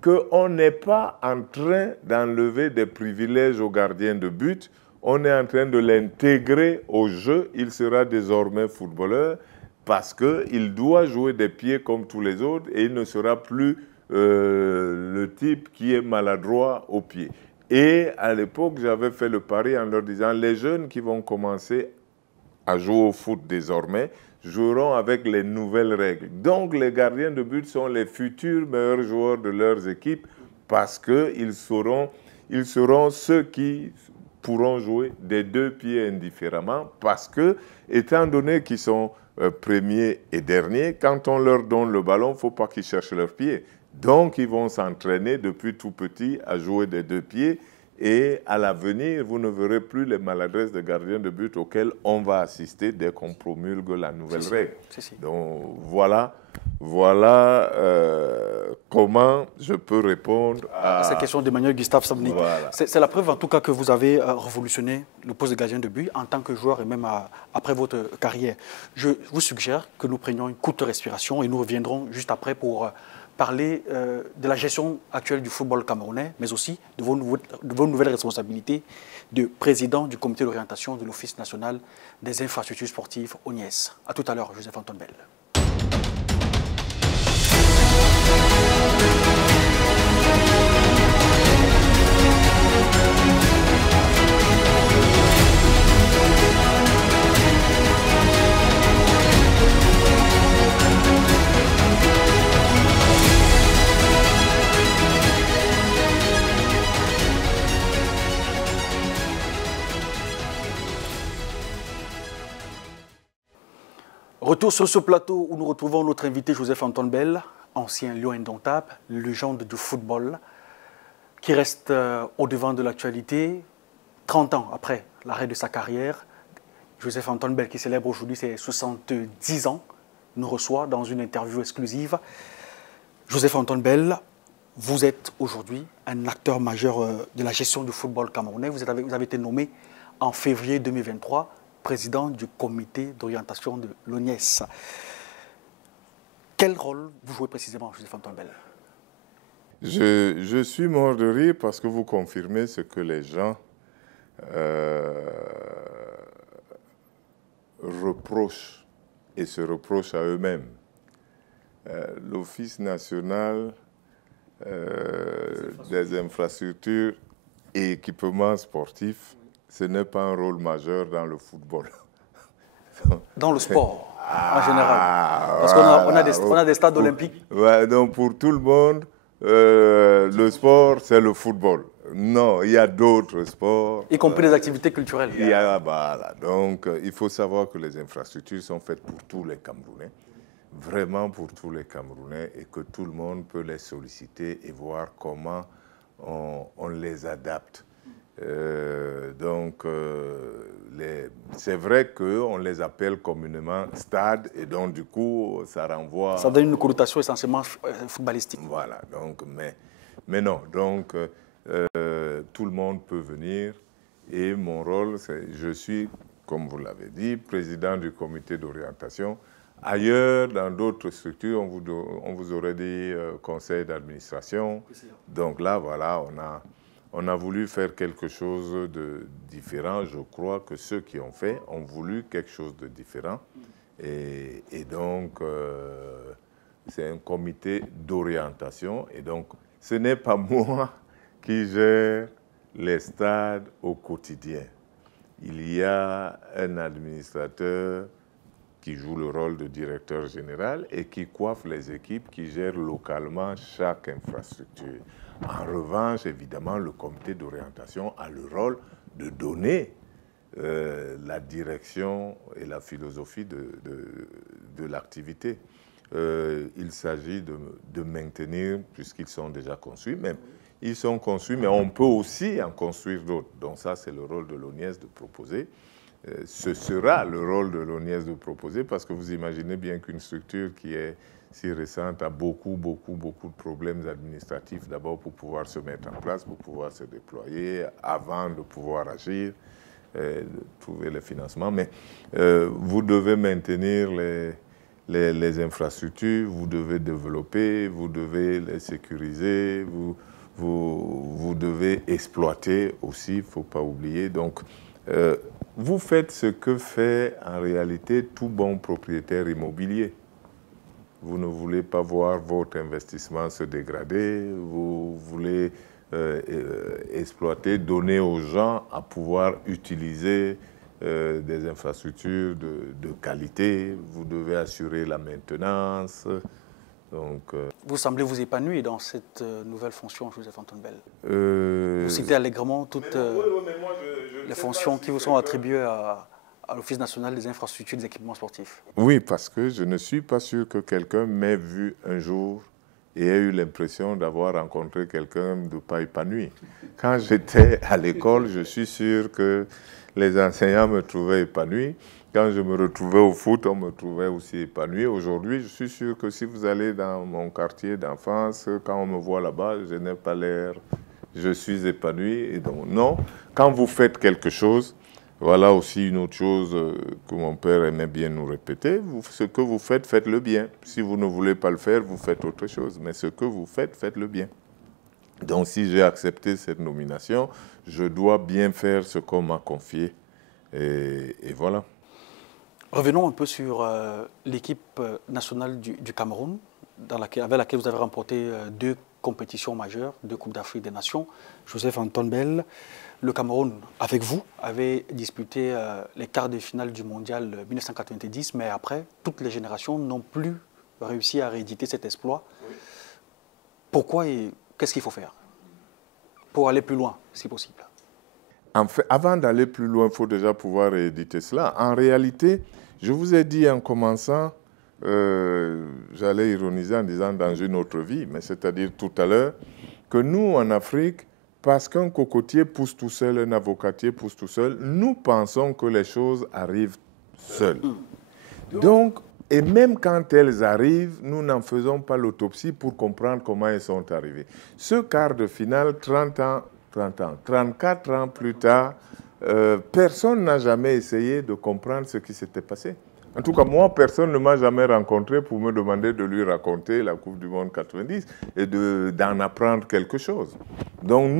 qu'on n'est pas en train d'enlever des privilèges aux gardiens de but, on est en train de l'intégrer au jeu, il sera désormais footballeur parce qu'il doit jouer des pieds comme tous les autres et il ne sera plus le type qui est maladroit aux pieds. Et à l'époque, j'avais fait le pari en leur disant, les jeunes qui vont commencer à jouer au foot désormais joueront avec les nouvelles règles. Donc, les gardiens de but sont les futurs meilleurs joueurs de leurs équipes parce qu'ils seront ceux qui pourront jouer des deux pieds indifféremment parce que, étant donné qu'ils sont premiers et derniers, quand on leur donne le ballon, il ne faut pas qu'ils cherchent leurs pieds. Donc, ils vont s'entraîner depuis tout petit à jouer des deux pieds et à l'avenir, vous ne verrez plus les maladresses de gardiens de but auxquelles on va assister dès qu'on promulgue la nouvelle règle. Donc, voilà comment je peux répondre à cette question d'Emmanuel Gustave Samni. Voilà. C'est la preuve en tout cas que vous avez révolutionné le poste de gardien de but en tant que joueur et même après votre carrière. Je vous suggère que nous prenions une courte respiration et nous reviendrons juste après pour parler de la gestion actuelle du football camerounais, mais aussi de vos nouvelles responsabilités de président du comité d'orientation de l'Office national des infrastructures sportives, ONIES. À tout à l'heure, Joseph-Antoine Bell. Retour sur ce plateau où nous retrouvons notre invité Joseph-Antoine Bell, ancien lion indomptable, légende du football, qui reste au-devant de l'actualité. 30 ans après l'arrêt de sa carrière, Joseph-Antoine Bell, qui célèbre aujourd'hui ses 70 ans, nous reçoit dans une interview exclusive. Joseph-Antoine Bell, vous êtes aujourd'hui un acteur majeur de la gestion du football camerounais. Vous avez été nommé en février 2023 président du comité d'orientation de l'ONIES. Quel rôle vous jouez précisément, Joseph-Antoine Bell? Je suis mort de rire parce que vous confirmez ce que les gens reprochent et se reprochent à eux-mêmes. L'Office national des infrastructures et équipements sportifs, ce n'est pas un rôle majeur dans le football. Dans le sport, en général. Parce qu'on a des stades olympiques. Ouais, donc pour tout le monde, le sport, c'est le football. Non, il y a d'autres sports. Y compris les activités culturelles. Voilà. Donc, il faut savoir que les infrastructures sont faites pour tous les Camerounais. Vraiment pour tous les Camerounais et que tout le monde peut les solliciter et voir comment on les adapte. C'est vrai qu'on les appelle communément stades et donc du coup ça renvoie... Ça donne une connotation essentiellement footballistique. Voilà, donc, mais non, donc tout le monde peut venir et mon rôle, je suis, comme vous l'avez dit, président du comité d'orientation. Ailleurs, dans d'autres structures, on vous aurait dit conseil d'administration. Donc là, voilà, on a voulu faire quelque chose de différent. Je crois que ceux qui ont fait ont voulu quelque chose de différent. Et donc, c'est un comité d'orientation. Et donc, ce n'est pas moi qui gère les stades au quotidien. Il y a un administrateur qui joue le rôle de directeur général et qui coiffe les équipes qui gèrent localement chaque infrastructure. En revanche, évidemment, le comité d'orientation a le rôle de donner la direction et la philosophie de l'activité. Il s'agit de maintenir, puisqu'ils sont déjà construits, même ils sont construits, mais on peut aussi en construire d'autres. Donc ça, c'est le rôle de l'ONIES de proposer. Ce sera le rôle de l'ONIES de proposer, parce que vous imaginez bien qu'une structure qui est si récente a beaucoup de problèmes administratifs, d'abord pour pouvoir se mettre en place, pour pouvoir se déployer, avant de pouvoir agir, de trouver le financement. Mais vous devez maintenir les infrastructures, vous devez développer, vous devez les sécuriser, vous devez exploiter aussi, il ne faut pas oublier. Donc, vous faites ce que fait en réalité tout bon propriétaire immobilier. Vous ne voulez pas voir votre investissement se dégrader, vous voulez exploiter, donner aux gens à pouvoir utiliser des infrastructures de qualité, vous devez assurer la maintenance. Donc, vous semblez vous épanouir dans cette nouvelle fonction, Joseph-Antoine Bell. Vous citez allègrement toutes les fonctions qui vous sont attribuées à l'Office national des infrastructures et des équipements sportifs. Oui, parce que je ne suis pas sûr que quelqu'un m'ait vu un jour et ait eu l'impression d'avoir rencontré quelqu'un de pas épanoui. Quand j'étais à l'école, je suis sûr que les enseignants me trouvaient épanoui. Quand je me retrouvais au foot, on me trouvait aussi épanoui. Aujourd'hui, je suis sûr que si vous allez dans mon quartier d'enfance, quand on me voit là-bas, je n'ai pas l'air, je suis épanoui. Et donc, non, quand vous faites quelque chose, voilà aussi une autre chose que mon père aimait bien nous répéter, ce que vous faites, faites-le bien. Si vous ne voulez pas le faire, vous faites autre chose. Mais ce que vous faites, faites-le bien. Donc, si j'ai accepté cette nomination, je dois bien faire ce qu'on m'a confié. Et voilà. Revenons un peu sur l'équipe nationale du Cameroun, avec laquelle vous avez remporté 2 compétitions majeures, 2 Coupes d'Afrique des Nations. Joseph-Antoine Bell, le Cameroun, avec vous, avait disputé les quarts de finale du mondial 1990, mais après, toutes les générations n'ont plus réussi à rééditer cet exploit. Oui. Pourquoi et qu'est-ce qu'il faut faire pour aller plus loin, si possible? En fait, avant d'aller plus loin, il faut déjà pouvoir rééditer cela. En réalité, je vous ai dit en commençant, j'allais ironiser en disant dans une autre vie, mais c'est-à-dire tout à l'heure, que nous, en Afrique, parce qu'un cocotier pousse tout seul, un avocatier pousse tout seul, nous pensons que les choses arrivent seules. Donc, et même quand elles arrivent, nous n'en faisons pas l'autopsie pour comprendre comment elles sont arrivées. Ce quart de finale, 34 ans plus tard, personne n'a jamais essayé de comprendre ce qui s'était passé. En tout cas, moi, personne ne m'a jamais rencontré pour me demander de lui raconter la Coupe du Monde 90 et d'en apprendre quelque chose. Donc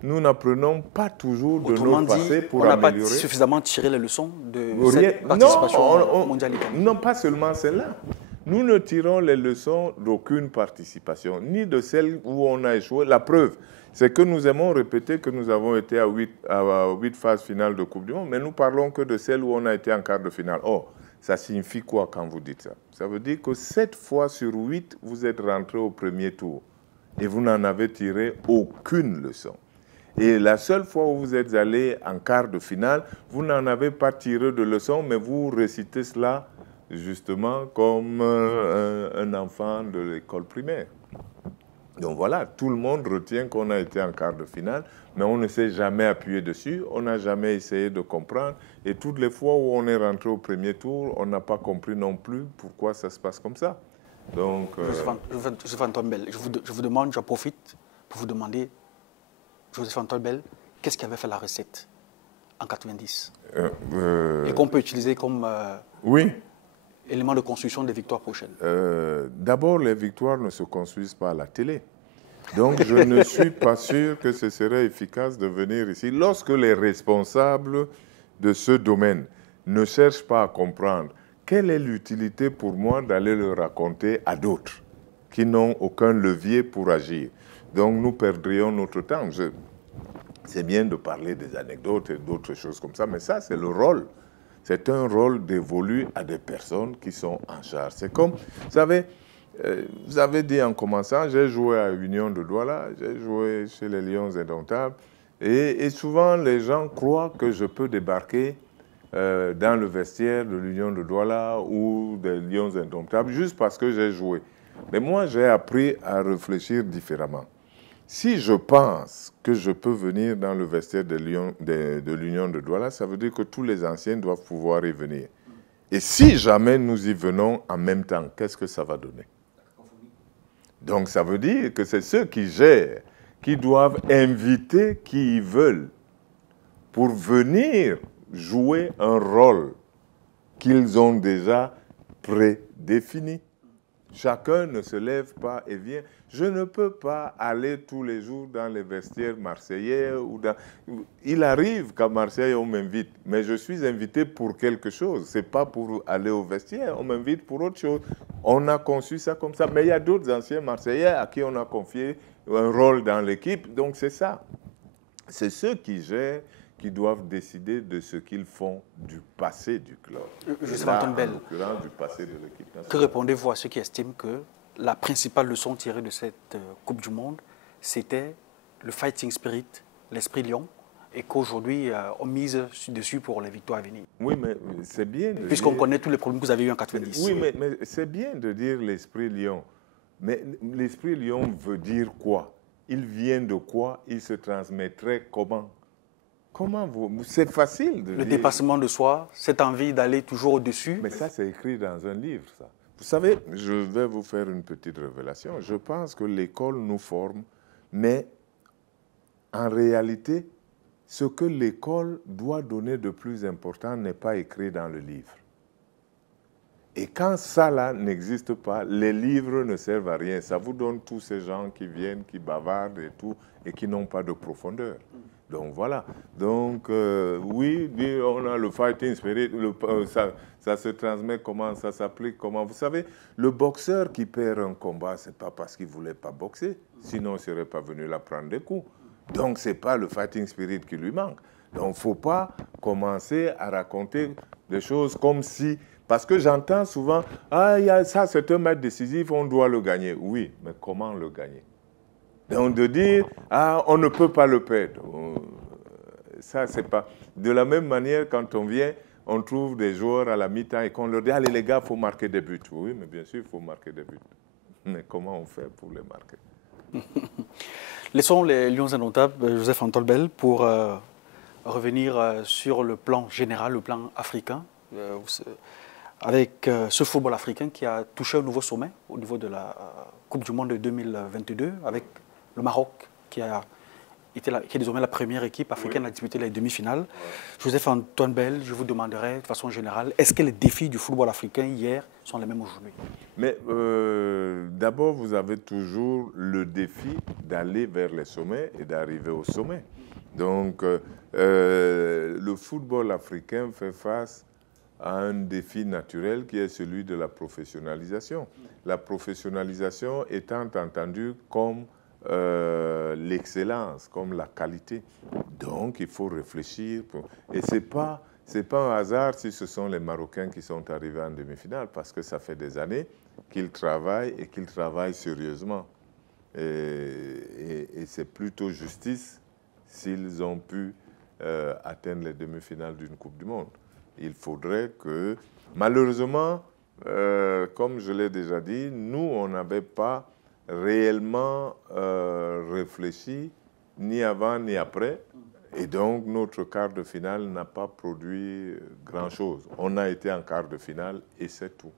nous n'apprenons pas toujours de notre passé pour améliorer. On n'a pas suffisamment tiré les leçons de cette participation mondiale. Non, pas seulement celle-là. Nous ne tirons les leçons d'aucune participation, ni de celle où on a échoué. La preuve, c'est que nous aimons répéter que nous avons été à 8 phases finales de Coupe du Monde, mais nous parlons que de celle où on a été en quart de finale. Or, ça signifie quoi quand vous dites ça? Ça veut dire que 7 fois sur 8, vous êtes rentré au premier tour et vous n'en avez tiré aucune leçon. Et la seule fois où vous êtes allé en quart de finale, vous n'en avez pas tiré de leçon, mais vous récitez cela justement comme un enfant de l'école primaire. Donc voilà, tout le monde retient qu'on a été en quart de finale, mais on ne s'est jamais appuyé dessus, on n'a jamais essayé de comprendre. Et toutes les fois où on est rentré au premier tour, on n'a pas compris non plus pourquoi ça se passe comme ça. Donc, Joseph-Antoine Bell, je vous demande, j'en profite pour vous demander, Joseph-Antoine Bell, qu'est-ce qui avait fait la recette en 90 et qu'on peut utiliser comme élément de construction des victoires prochaines? D'abord, les victoires ne se construisent pas à la télé. Donc, je ne suis pas sûr que ce serait efficace de venir ici. Lorsque les responsables de ce domaine ne cherchent pas à comprendre quelle est l'utilité pour moi d'aller le raconter à d'autres qui n'ont aucun levier pour agir. Donc nous perdrions notre temps. C'est bien de parler des anecdotes et d'autres choses comme ça, mais ça, c'est le rôle. C'est un rôle dévolu à des personnes qui sont en charge. C'est comme, vous avez dit en commençant, j'ai joué à Union de Douala, j'ai joué chez les Lions Indomptables, et souvent les gens croient que je peux débarquer dans le vestiaire de l'Union de Douala ou des Lions Indomptables juste parce que j'ai joué. Mais moi, j'ai appris à réfléchir différemment. Si je pense que je peux venir dans le vestiaire de l'Union de Douala, ça veut dire que tous les anciens doivent pouvoir y venir. Et si jamais nous y venons en même temps, qu'est-ce que ça va donner? Donc ça veut dire que c'est ceux qui gèrent, qui doivent inviter qui y veulent pour venir jouer un rôle qu'ils ont déjà prédéfini. Chacun ne se lève pas et vient. Je ne peux pas aller tous les jours dans les vestiaires marseillais. Il arrive qu'à Marseille, on m'invite, mais je suis invité pour quelque chose. Ce n'est pas pour aller au vestiaire, on m'invite pour autre chose. On a conçu ça comme ça. Mais il y a d'autres anciens Marseillais à qui on a confié un rôle dans l'équipe. Donc c'est ça. C'est ceux qui gèrent, qui doivent décider de ce qu'ils font du passé du club. Joseph-Antoine Bell, du passé de l'équipe nationale. Que répondez-vous à ceux qui estiment que la principale leçon tirée de cette Coupe du Monde, c'était le fighting spirit, l'esprit lion, et qu'aujourd'hui, on mise dessus pour les victoires à venir? Oui, mais c'est bien de Puisqu'on connaît tous les problèmes que vous avez eu en 90. Oui, mais c'est bien de dire l'esprit lion. Mais l'esprit lion veut dire quoi? Il vient de quoi? Il se transmettrait comment? C'est facile de dire. Le dépassement de soi, cette envie d'aller toujours au-dessus. Mais ça, c'est écrit dans un livre, ça. Vous savez, je vais vous faire une petite révélation. Je pense que l'école nous forme, mais en réalité, ce que l'école doit donner de plus important n'est pas écrit dans le livre. Et quand ça, là, n'existe pas, les livres ne servent à rien. Ça vous donne tous ces gens qui viennent, qui bavardent et tout, et qui n'ont pas de profondeur. Donc voilà. Donc oui, on a le fighting spirit, ça se transmet comment, ça s'applique comment. Vous savez, le boxeur qui perd un combat, ce n'est pas parce qu'il ne voulait pas boxer, sinon il ne serait pas venu là prendre des coups. Donc ce n'est pas le fighting spirit qui lui manque. Donc il ne faut pas commencer à raconter des choses comme si... Parce que j'entends souvent, ah, ça c'est un match décisif, on doit le gagner. Oui, mais comment le gagner? Donc de dire, ah, on ne peut pas le perdre. Ça, c'est pas... De la même manière, quand on vient, on trouve des joueurs à la mi-temps et qu'on leur dit, allez les gars, il faut marquer des buts. Oui, mais bien sûr, il faut marquer des buts. Mais comment on fait pour les marquer? Laissons les Lions Indomptables, Joseph-Antoine Bell, pour revenir sur le plan général, le plan africain. Avec ce football africain qui a touché un nouveau sommet au niveau de la Coupe du Monde de 2022, avec le Maroc qui est désormais la première équipe africaine à disputer les demi-finales. Joseph-Antoine Bell, je vous demanderai de façon générale, est-ce que les défis du football africain hier sont les mêmes aujourd'hui? Mais d'abord, vous avez toujours le défi d'aller vers les sommets et d'arriver au sommet. Donc, le football africain fait face à un défi naturel qui est celui de la professionnalisation. La professionnalisation étant entendue comme l'excellence, comme la qualité. Donc, il faut réfléchir. Et ce n'est pas un hasard si ce sont les Marocains qui sont arrivés en demi-finale, parce que ça fait des années qu'ils travaillent et qu'ils travaillent sérieusement. Et c'est plutôt justice s'ils ont pu atteindre les demi-finales d'une Coupe du Monde. Il faudrait que, malheureusement, comme je l'ai déjà dit, nous, on n'avait pas réellement réfléchi, ni avant ni après. Et donc, notre quart de finale n'a pas produit grand-chose. On a été en quart de finale et c'est tout.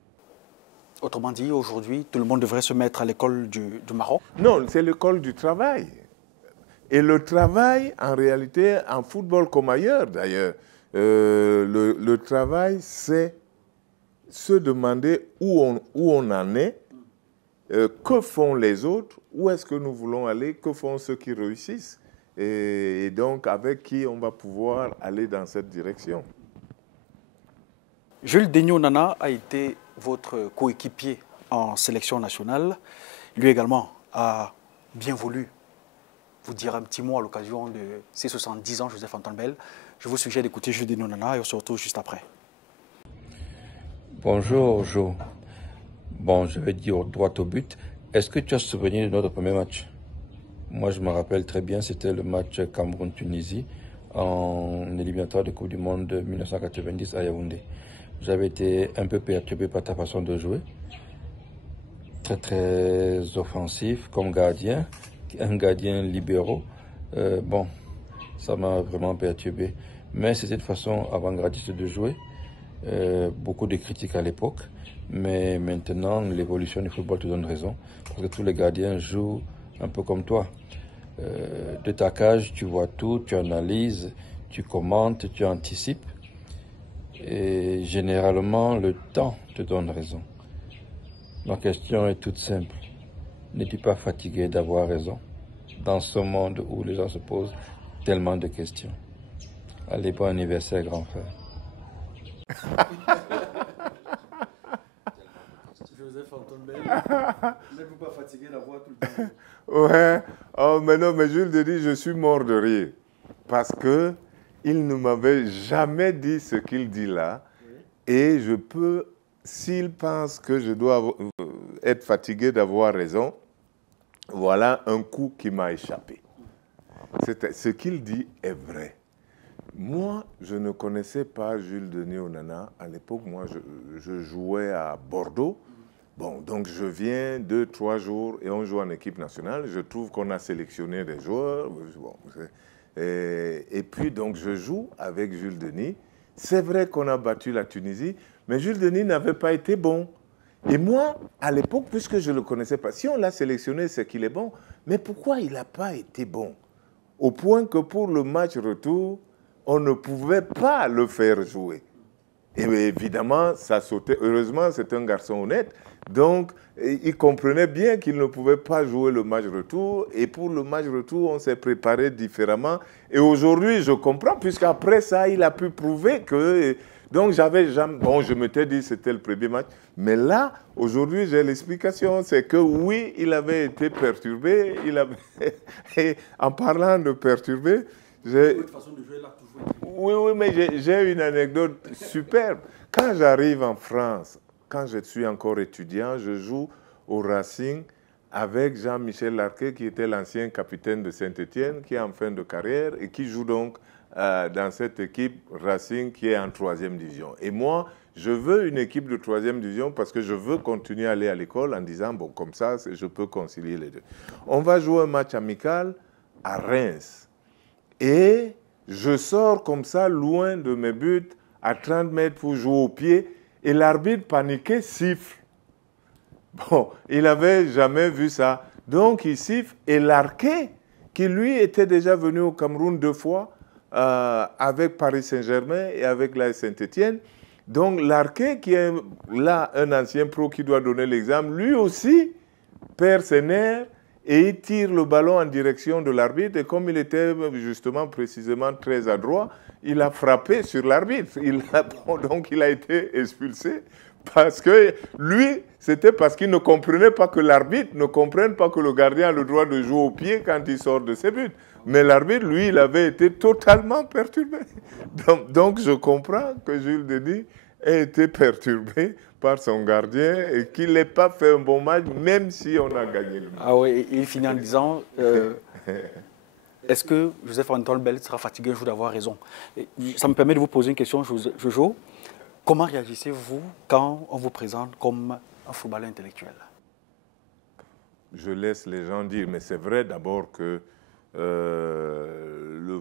Autrement dit, aujourd'hui, tout le monde devrait se mettre à l'école du Maroc? Non, c'est l'école du travail. Et le travail, en réalité, en football comme ailleurs d'ailleurs, le travail, c'est se demander où on en est, que font les autres, où est-ce que nous voulons aller, que font ceux qui réussissent, et donc avec qui on va pouvoir aller dans cette direction. Jules Daigneault Nana a été votre coéquipier en sélection nationale. Lui également a bien voulu vous dire un petit mot à l'occasion de ses 70 ans, Joseph-Antoine Bell. Je vous suggère d'écouter Jules Denis Onana et on se retrouve juste après. Bonjour, Jo. Bon, je vais dire droit au but. Est-ce que tu as souvenir de notre premier match? Moi, je me rappelle très bien, c'était le match Cameroun-Tunisie en éliminatoire de Coupe du Monde de 1990 à Yaoundé. J'avais été un peu perturbé par ta façon de jouer. Très, très offensif comme gardien, un gardien libéraux. Bon, ça m'a vraiment perturbé. Mais c'était une façon avant-gardiste de jouer. Beaucoup de critiques à l'époque, mais maintenant l'évolution du football te donne raison, parce que tous les gardiens jouent un peu comme toi. De ta cage, tu vois tout, tu analyses, tu commentes, tu anticipes, et généralement le temps te donne raison. Ma question est toute simple. N'es-tu pas fatigué d'avoir raison dans ce monde où les gens se posent tellement de questions? Allez, bon anniversaire, grand frère. Joseph-Antoine Bell, n'êtes-vous pas fatigué d'avoir tout le temps? Ouais. Oh, mais non, mais Jules Denis, je suis mort de rire. Parce que il ne m'avait jamais dit ce qu'il dit là. Et je peux, s'il pense que je dois être fatigué d'avoir raison, voilà un coup qui m'a échappé. Ce qu'il dit est vrai. Moi, je ne connaissais pas Jules Denis Onana. À l'époque, moi, je jouais à Bordeaux. Bon, donc je viens 2-3 jours et on joue en équipe nationale. Je trouve qu'on a sélectionné des joueurs. Bon, et puis, donc, je joue avec Jules Denis. C'est vrai qu'on a battu la Tunisie, mais Jules Denis n'avait pas été bon. Et moi, à l'époque, puisque je ne le connaissais pas, si on l'a sélectionné, c'est qu'il est bon. Mais pourquoi il n'a pas été bon? Au point que pour le match retour, on ne pouvait pas le faire jouer. Et évidemment, ça sautait. Heureusement, c'est un garçon honnête. Donc, il comprenait bien qu'il ne pouvait pas jouer le match retour. Et pour le match retour, on s'est préparé différemment. Et aujourd'hui, je comprends, puisqu'après ça, il a pu prouver que... Donc, bon, je m'étais dit que c'était le premier match. Mais là, aujourd'hui, j'ai l'explication. C'est que oui, il avait été perturbé. Et en parlant de perturbé, oui, mais j'ai une anecdote superbe. Quand j'arrive en France, quand je suis encore étudiant, je joue au Racing avec Jean-Michel Larquet, qui était l'ancien capitaine de Saint-Étienne, qui est en fin de carrière et qui joue donc dans cette équipe Racing qui est en 3e division. Et moi, je veux une équipe de 3e division parce que je veux continuer à aller à l'école en disant, bon, comme ça, je peux concilier les deux. On va jouer un match amical à Reims. Et je sors comme ça, loin de mes buts, à 30 mètres pour jouer au pied, et l'arbitre paniqué siffle. Bon, il n'avait jamais vu ça. Donc, il siffle, et Larquet, qui lui était déjà venu au Cameroun 2 fois, avec Paris Saint-Germain et avec la Saint-Étienne. Donc, Larquet, qui est là un ancien pro qui doit donner l'examen, lui aussi perd ses nerfs, et il tire le ballon en direction de l'arbitre. Et comme il était justement précisément très adroit, il a frappé sur l'arbitre. Donc il a été expulsé parce que lui, c'était parce qu'il ne comprenait pas que l'arbitre ne comprenne pas que le gardien a le droit de jouer au pied quand il sort de ses buts. Mais l'arbitre, lui, il avait été totalement perturbé. Donc je comprends que Jules Denis ait été perturbé par son gardien et qu'il n'ait pas fait un bon match, même si on a gagné le match. Ah oui, il finit en disant, est-ce que Joseph-Antoine Bell sera fatigué un jour d'avoir raison? Et ça me permet de vous poser une question, Jojo. Comment réagissez-vous quand on vous présente comme un footballeur intellectuel? Je laisse les gens dire, mais c'est vrai d'abord que le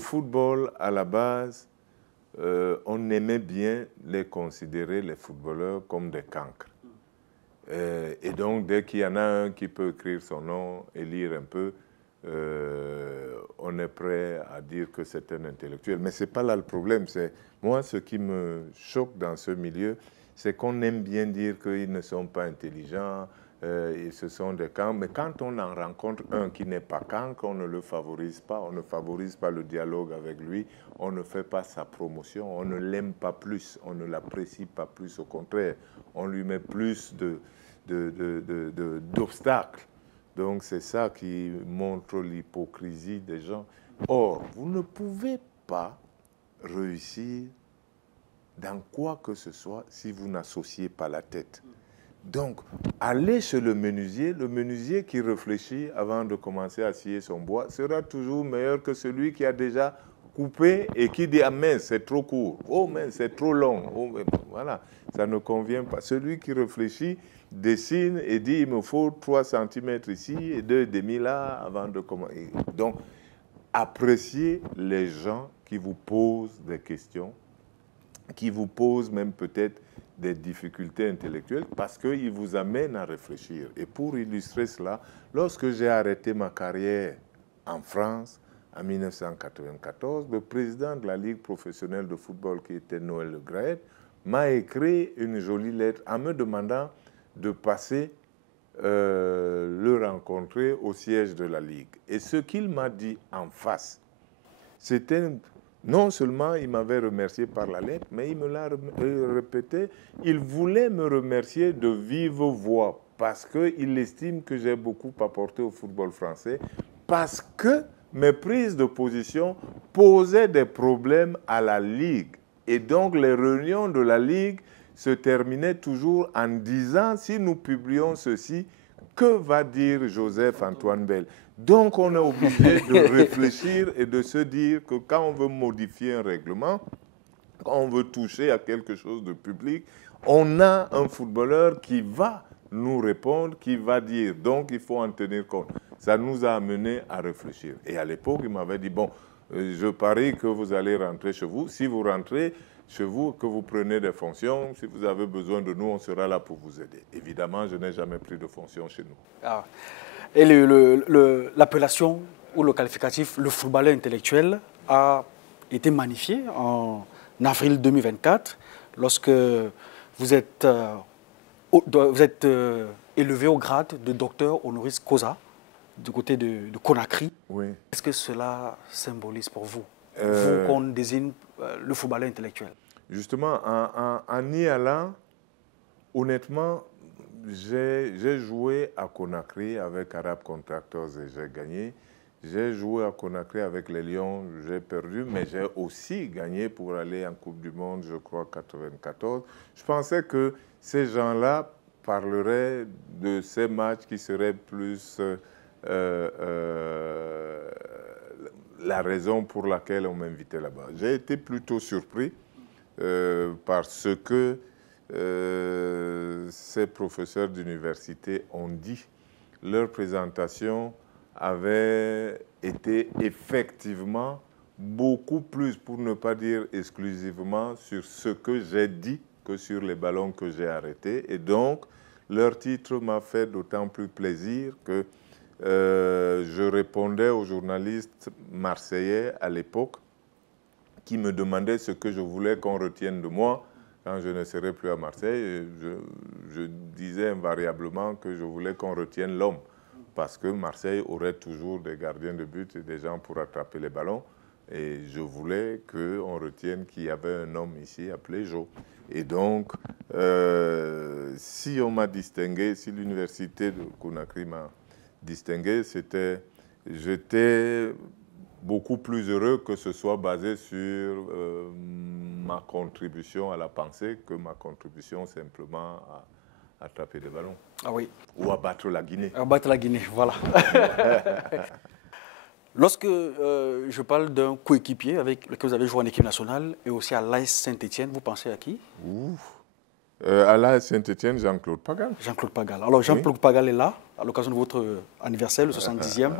football, à la base, on aimait bien les considérer, les footballeurs, comme des cancres. Et donc, dès qu'il y en a un qui peut écrire son nom et lire un peu, on est prêt à dire que c'est un intellectuel. Mais ce n'est pas là le problème. Moi, ce qui me choque dans ce milieu, c'est qu'on aime bien dire qu'ils ne sont pas intelligents, ce sont des cancres. Mais quand on en rencontre un qui n'est pas cancre, on ne le favorise pas. On ne favorise pas le dialogue avec lui. On ne fait pas sa promotion. On ne l'aime pas plus. On ne l'apprécie pas plus. Au contraire, on lui met plus d'obstacles. Donc c'est ça qui montre l'hypocrisie des gens. Or, vous ne pouvez pas réussir dans quoi que ce soit si vous n'associez pas la tête. Donc, allez chez le menuisier qui réfléchit avant de commencer à scier son bois sera toujours meilleur que celui qui a déjà coupé et qui dit « Ah mince, c'est trop court. Oh mince, c'est trop long. Oh, voilà, ça ne convient pas. » Celui qui réfléchit, dessine et dit « Il me faut 3 cm ici et 2,5 là avant de commencer. » Donc, appréciez les gens qui vous posent des questions, qui vous posent même peut-être des difficultés intellectuelles parce qu'ils vous amènent à réfléchir. Et pour illustrer cela, lorsque j'ai arrêté ma carrière en France en 1994, le président de la Ligue professionnelle de football, qui était Noël Le Graët, m'a écrit une jolie lettre en me demandant de passer le rencontrer au siège de la Ligue. Et ce qu'il m'a dit en face, c'était... Non seulement il m'avait remercié par la lettre, mais il me l'a répété. Il voulait me remercier de vive voix parce qu'il estime que j'ai beaucoup apporté au football français, parce que mes prises de position posaient des problèmes à la Ligue. Et donc les réunions de la Ligue se terminaient toujours en disant « Si nous publions ceci, que va dire Joseph-Antoine Bell ?» Donc, on est obligé de réfléchir et de se dire que quand on veut modifier un règlement, quand on veut toucher à quelque chose de public, on a un footballeur qui va nous répondre, qui va dire. Donc, il faut en tenir compte. Ça nous a amené à réfléchir. Et à l'époque, il m'avait dit, bon, je parie que vous allez rentrer chez vous. Si vous rentrez chez vous, que vous prenez des fonctions, si vous avez besoin de nous, on sera là pour vous aider. Évidemment, je n'ai jamais pris de fonction chez nous. Ah. Et l'appellation ou le qualificatif, le footballeur intellectuel, a été magnifié en avril 2024 lorsque vous êtes élevé au grade de docteur honoris causa du côté de Conakry. Oui. Qu'est-ce que cela symbolise pour vous, vous qu'on désigne le footballeur intellectuel? Justement, en y allant, honnêtement, j'ai joué à Conakry avec Arab Contractors et j'ai gagné. J'ai joué à Conakry avec les Lions, j'ai perdu, mais j'ai aussi gagné pour aller en Coupe du Monde, je crois, 94. Je pensais que ces gens-là parleraient de ces matchs qui seraient plus la raison pour laquelle on m'invitait là-bas. J'ai été plutôt surpris parce que ces professeurs d'université ont dit leur présentation avait été effectivement beaucoup plus, pour ne pas dire exclusivement, sur ce que j'ai dit que sur les ballons que j'ai arrêtés. Et donc, leur titre m'a fait d'autant plus plaisir que je répondais aux journalistes marseillais à l'époque qui me demandaient ce que je voulais qu'on retienne de moi quand je ne serais plus à Marseille. Je disais invariablement que je voulais qu'on retienne l'homme, parce que Marseille aurait toujours des gardiens de but et des gens pour attraper les ballons. Et je voulais qu'on retienne qu'il y avait un homme ici appelé Jo. Et donc, si on m'a distingué, si l'université de Conakry m'a distingué, j'étais beaucoup plus heureux que ce soit basé sur ma contribution à la pensée que ma contribution simplement à attraper des ballons. Ah oui. Ou à battre la Guinée. À battre la Guinée, voilà. Lorsque je parle d'un coéquipier avec lequel vous avez joué en équipe nationale et aussi à l'AS Saint-Étienne, vous pensez à qui? À l'AS Saint-Étienne, Jean-Claude Pagal. Jean-Claude Pagal. Alors Jean-Claude Oui. Pagal est là, à l'occasion de votre anniversaire, le 70e.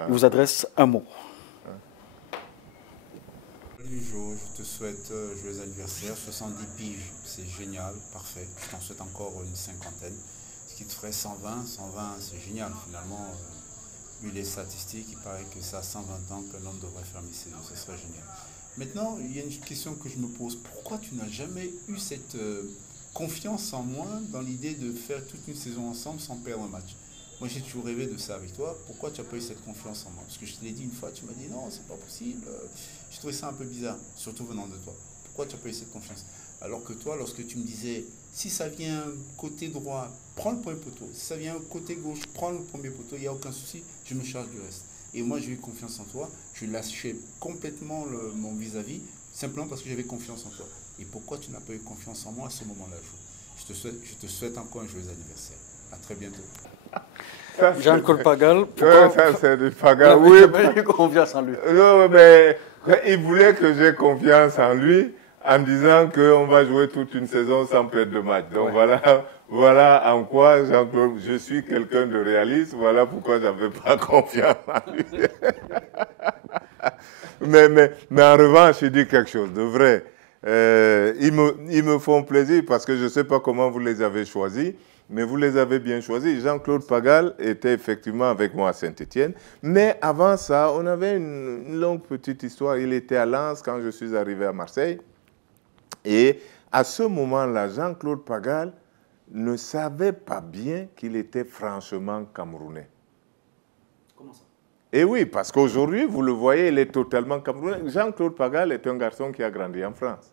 Il vous adresse un mot. Salut Jo, je te souhaite joyeux anniversaire, 70 piges, c'est génial, parfait. Je t'en souhaite encore une cinquantaine. Ce qui te ferait 120, c'est génial finalement. Vu les statistiques, il paraît que ça a 120 ans qu'un homme devrait fermer ses yeux, ce serait génial. Maintenant, il y a une question que je me pose. Pourquoi tu n'as jamais eu cette confiance en moi dans l'idée de faire toute une saison ensemble sans perdre un match? Moi, j'ai toujours rêvé de ça avec toi. Pourquoi tu n'as pas eu cette confiance en moi? Parce que je te l'ai dit une fois, tu m'as dit non, c'est pas possible. J'ai trouvé ça un peu bizarre, surtout venant de toi. Pourquoi tu n'as pas eu cette confiance? Alors que toi, lorsque tu me disais Si ça vient côté droit, prends le premier poteau. Si ça vient côté gauche, prends le premier poteau. Il n'y a aucun souci, je me charge du reste. Et moi, j'ai eu confiance en toi. Je lâchais complètement mon vis-à-vis, simplement parce que j'avais confiance en toi. Et pourquoi tu n'as pas eu confiance en moi à ce moment-là? Je te souhaite encore un joyeux anniversaire. À très bientôt. Jean-Claude Pagal, Ça, c'est du Pagal. Oui, Oui, eu confiance en lui. non, mais il voulait que j'ai confiance en lui en disant qu'on va jouer toute une saison sans perdre de match. Donc voilà en quoi Jean-Claude, je suis quelqu'un de réaliste. Voilà pourquoi je n'avais pas confiance en lui. mais en revanche, il dit quelque chose de vrai. Ils me font plaisir parce que je ne sais pas comment vous les avez choisis, mais vous les avez bien choisis. Jean-Claude Pagal était effectivement avec moi à Saint-Étienne. Mais avant ça, on avait une longue petite histoire. Il était à Lens quand je suis arrivé à Marseille. Et à ce moment-là, Jean-Claude Pagal ne savait pas bien qu'il était franchement camerounais. Comment ça? Et oui, parce qu'aujourd'hui, vous le voyez, il est totalement camerounais. Jean-Claude Pagal est un garçon qui a grandi en France.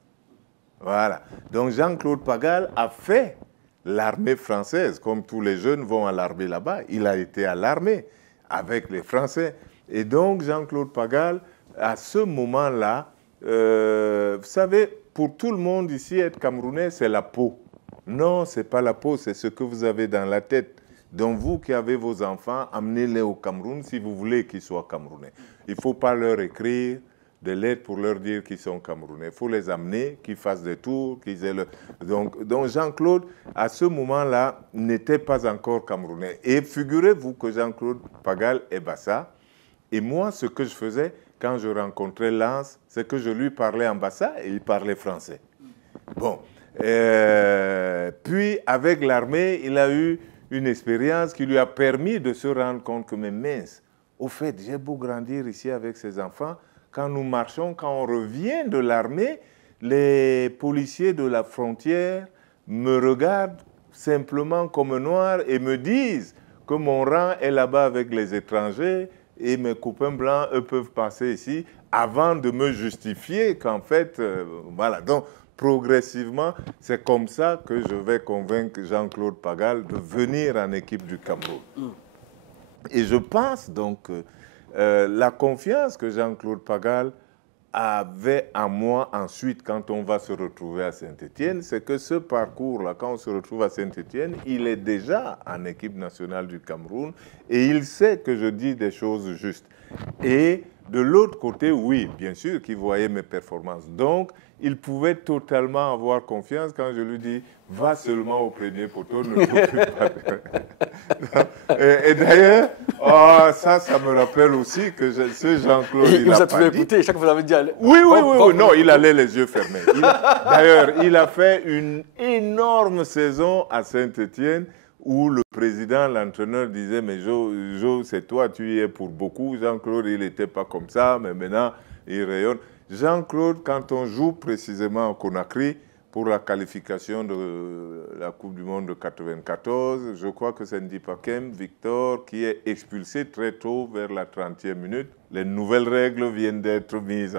Voilà. Donc Jean-Claude Pagal a fait l'armée française, comme tous les jeunes vont à l'armée là-bas. Il a été à l'armée avec les Français. Et donc Jean-Claude Pagal, à ce moment-là, vous savez, pour tout le monde ici, être camerounais, c'est la peau. Non, ce n'est pas la peau, c'est ce que vous avez dans la tête. Donc vous qui avez vos enfants, amenez-les au Cameroun si vous voulez qu'ils soient camerounais. Il ne faut pas leur écrire des lettres pour leur dire qu'ils sont camerounais. Il faut les amener, qu'ils fassent des tours, qu'ils aient le... Donc Jean-Claude, à ce moment-là, n'était pas encore camerounais. Et figurez-vous que Jean-Claude Pagal est Bassa. Et moi, ce que je faisais, quand je rencontrais Lens, c'est que je lui parlais en Bassa et il parlait français. Bon. Puis, avec l'armée, il a eu une expérience qui lui a permis de se rendre compte que, mais mince, au fait, j'ai beau grandir ici avec ses enfants, quand nous marchons, quand on revient de l'armée, les policiers de la frontière me regardent simplement comme noir et me disent que mon rang est là-bas avec les étrangers et mes copains blancs, eux, peuvent passer ici avant de me justifier qu'en fait, voilà. Donc, progressivement, c'est comme ça que je vais convaincre Jean-Claude Pagal de venir en équipe du Cameroun. Et je pense donc que la confiance que Jean-Claude Pagal avait en moi ensuite quand on va se retrouver à Saint-Étienne, c'est que ce parcours-là, quand on se retrouve à Saint-Étienne, il est déjà en équipe nationale du Cameroun et il sait que je dis des choses justes. Et de l'autre côté, oui, bien sûr qu'il voyait mes performances. Donc, il pouvait totalement avoir confiance quand je lui dis « va seulement au premier poteau, ne t'occupe pas de... » Et d'ailleurs, ça me rappelle aussi que ce Jean-Claude, il vous a a toujours écouté, chaque fois vous avez dit... Oui, non, il allait les yeux fermés. D'ailleurs, il a fait une énorme saison à Saint-Étienne où le président, l'entraîneur disait « mais Jo, c'est toi, tu y es pour beaucoup. Jean-Claude, il n'était pas comme ça, mais maintenant, il rayonne. » Jean-Claude, quand on joue précisément à Conakry pour la qualification de la Coupe du Monde de 94, je crois que c'est Ndipakem, Victor, qui est expulsé très tôt vers la 30e minute. Les nouvelles règles viennent d'être mises.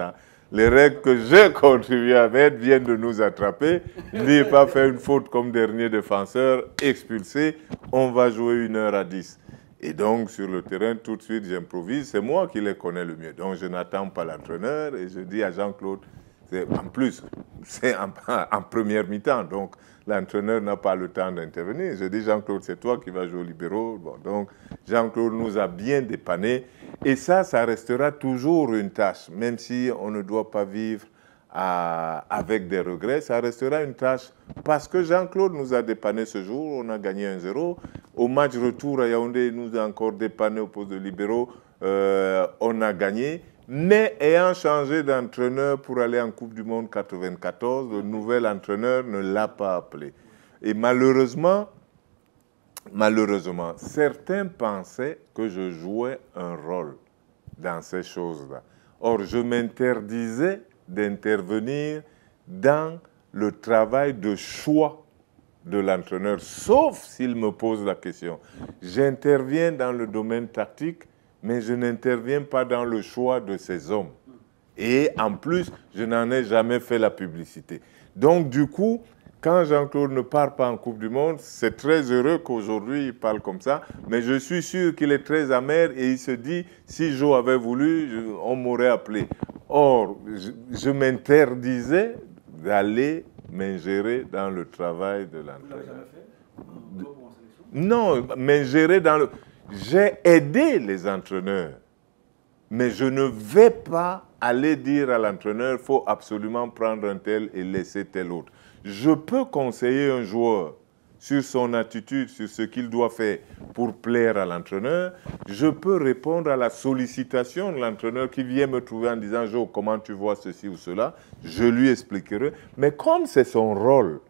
Les règles que j'ai contribué à mettre viennent de nous attraper. Il n'a pas fait une faute comme dernier défenseur, expulsé. On va jouer 1h10. Et donc, sur le terrain, tout de suite, j'improvise. C'est moi qui les connais le mieux. Donc, je n'attends pas l'entraîneur et je dis à Jean-Claude, en plus, c'est en première mi-temps. Donc, l'entraîneur n'a pas le temps d'intervenir. Je dis, Jean-Claude, c'est toi qui vas jouer au libéraux. Bon, donc, Jean-Claude nous a bien dépannés. Et ça restera toujours une tâche. Même si on ne doit pas vivre avec des regrets, ça restera une tâche. Parce que Jean-Claude nous a dépanné ce jour, on a gagné 1-0. Au match retour à Yaoundé, il nous a encore dépanné au poste de libéraux, on a gagné. Mais ayant changé d'entraîneur pour aller en Coupe du Monde 94, le nouvel entraîneur ne l'a pas appelé. Et malheureusement, certains pensaient que je jouais un rôle dans ces choses-là. Or, je m'interdisais d'intervenir dans le travail de choix de l'entraîneur, sauf s'il me pose la question. J'interviens dans le domaine tactique, mais je n'interviens pas dans le choix de ces hommes. Et en plus, je n'en ai jamais fait la publicité. Donc, du coup, Quand Jean-Claude ne part pas en Coupe du Monde, c'est très heureux qu'aujourd'hui il parle comme ça, mais je suis sûr qu'il est très amer et il se dit, si Joe avait voulu, on m'aurait appelé. Or, je m'interdisais d'aller m'ingérer dans le travail de l'entraîneur. Non, m'ingérer dans le... J'ai aidé les entraîneurs, mais je ne vais pas aller dire à l'entraîneur, il faut absolument prendre un tel et laisser tel autre. Je peux conseiller un joueur sur son attitude, sur ce qu'il doit faire pour plaire à l'entraîneur. Je peux répondre à la sollicitation de l'entraîneur qui vient me trouver en disant « Jo, comment tu vois ceci ou cela ?» Je lui expliquerai. Mais comme c'est son rôle,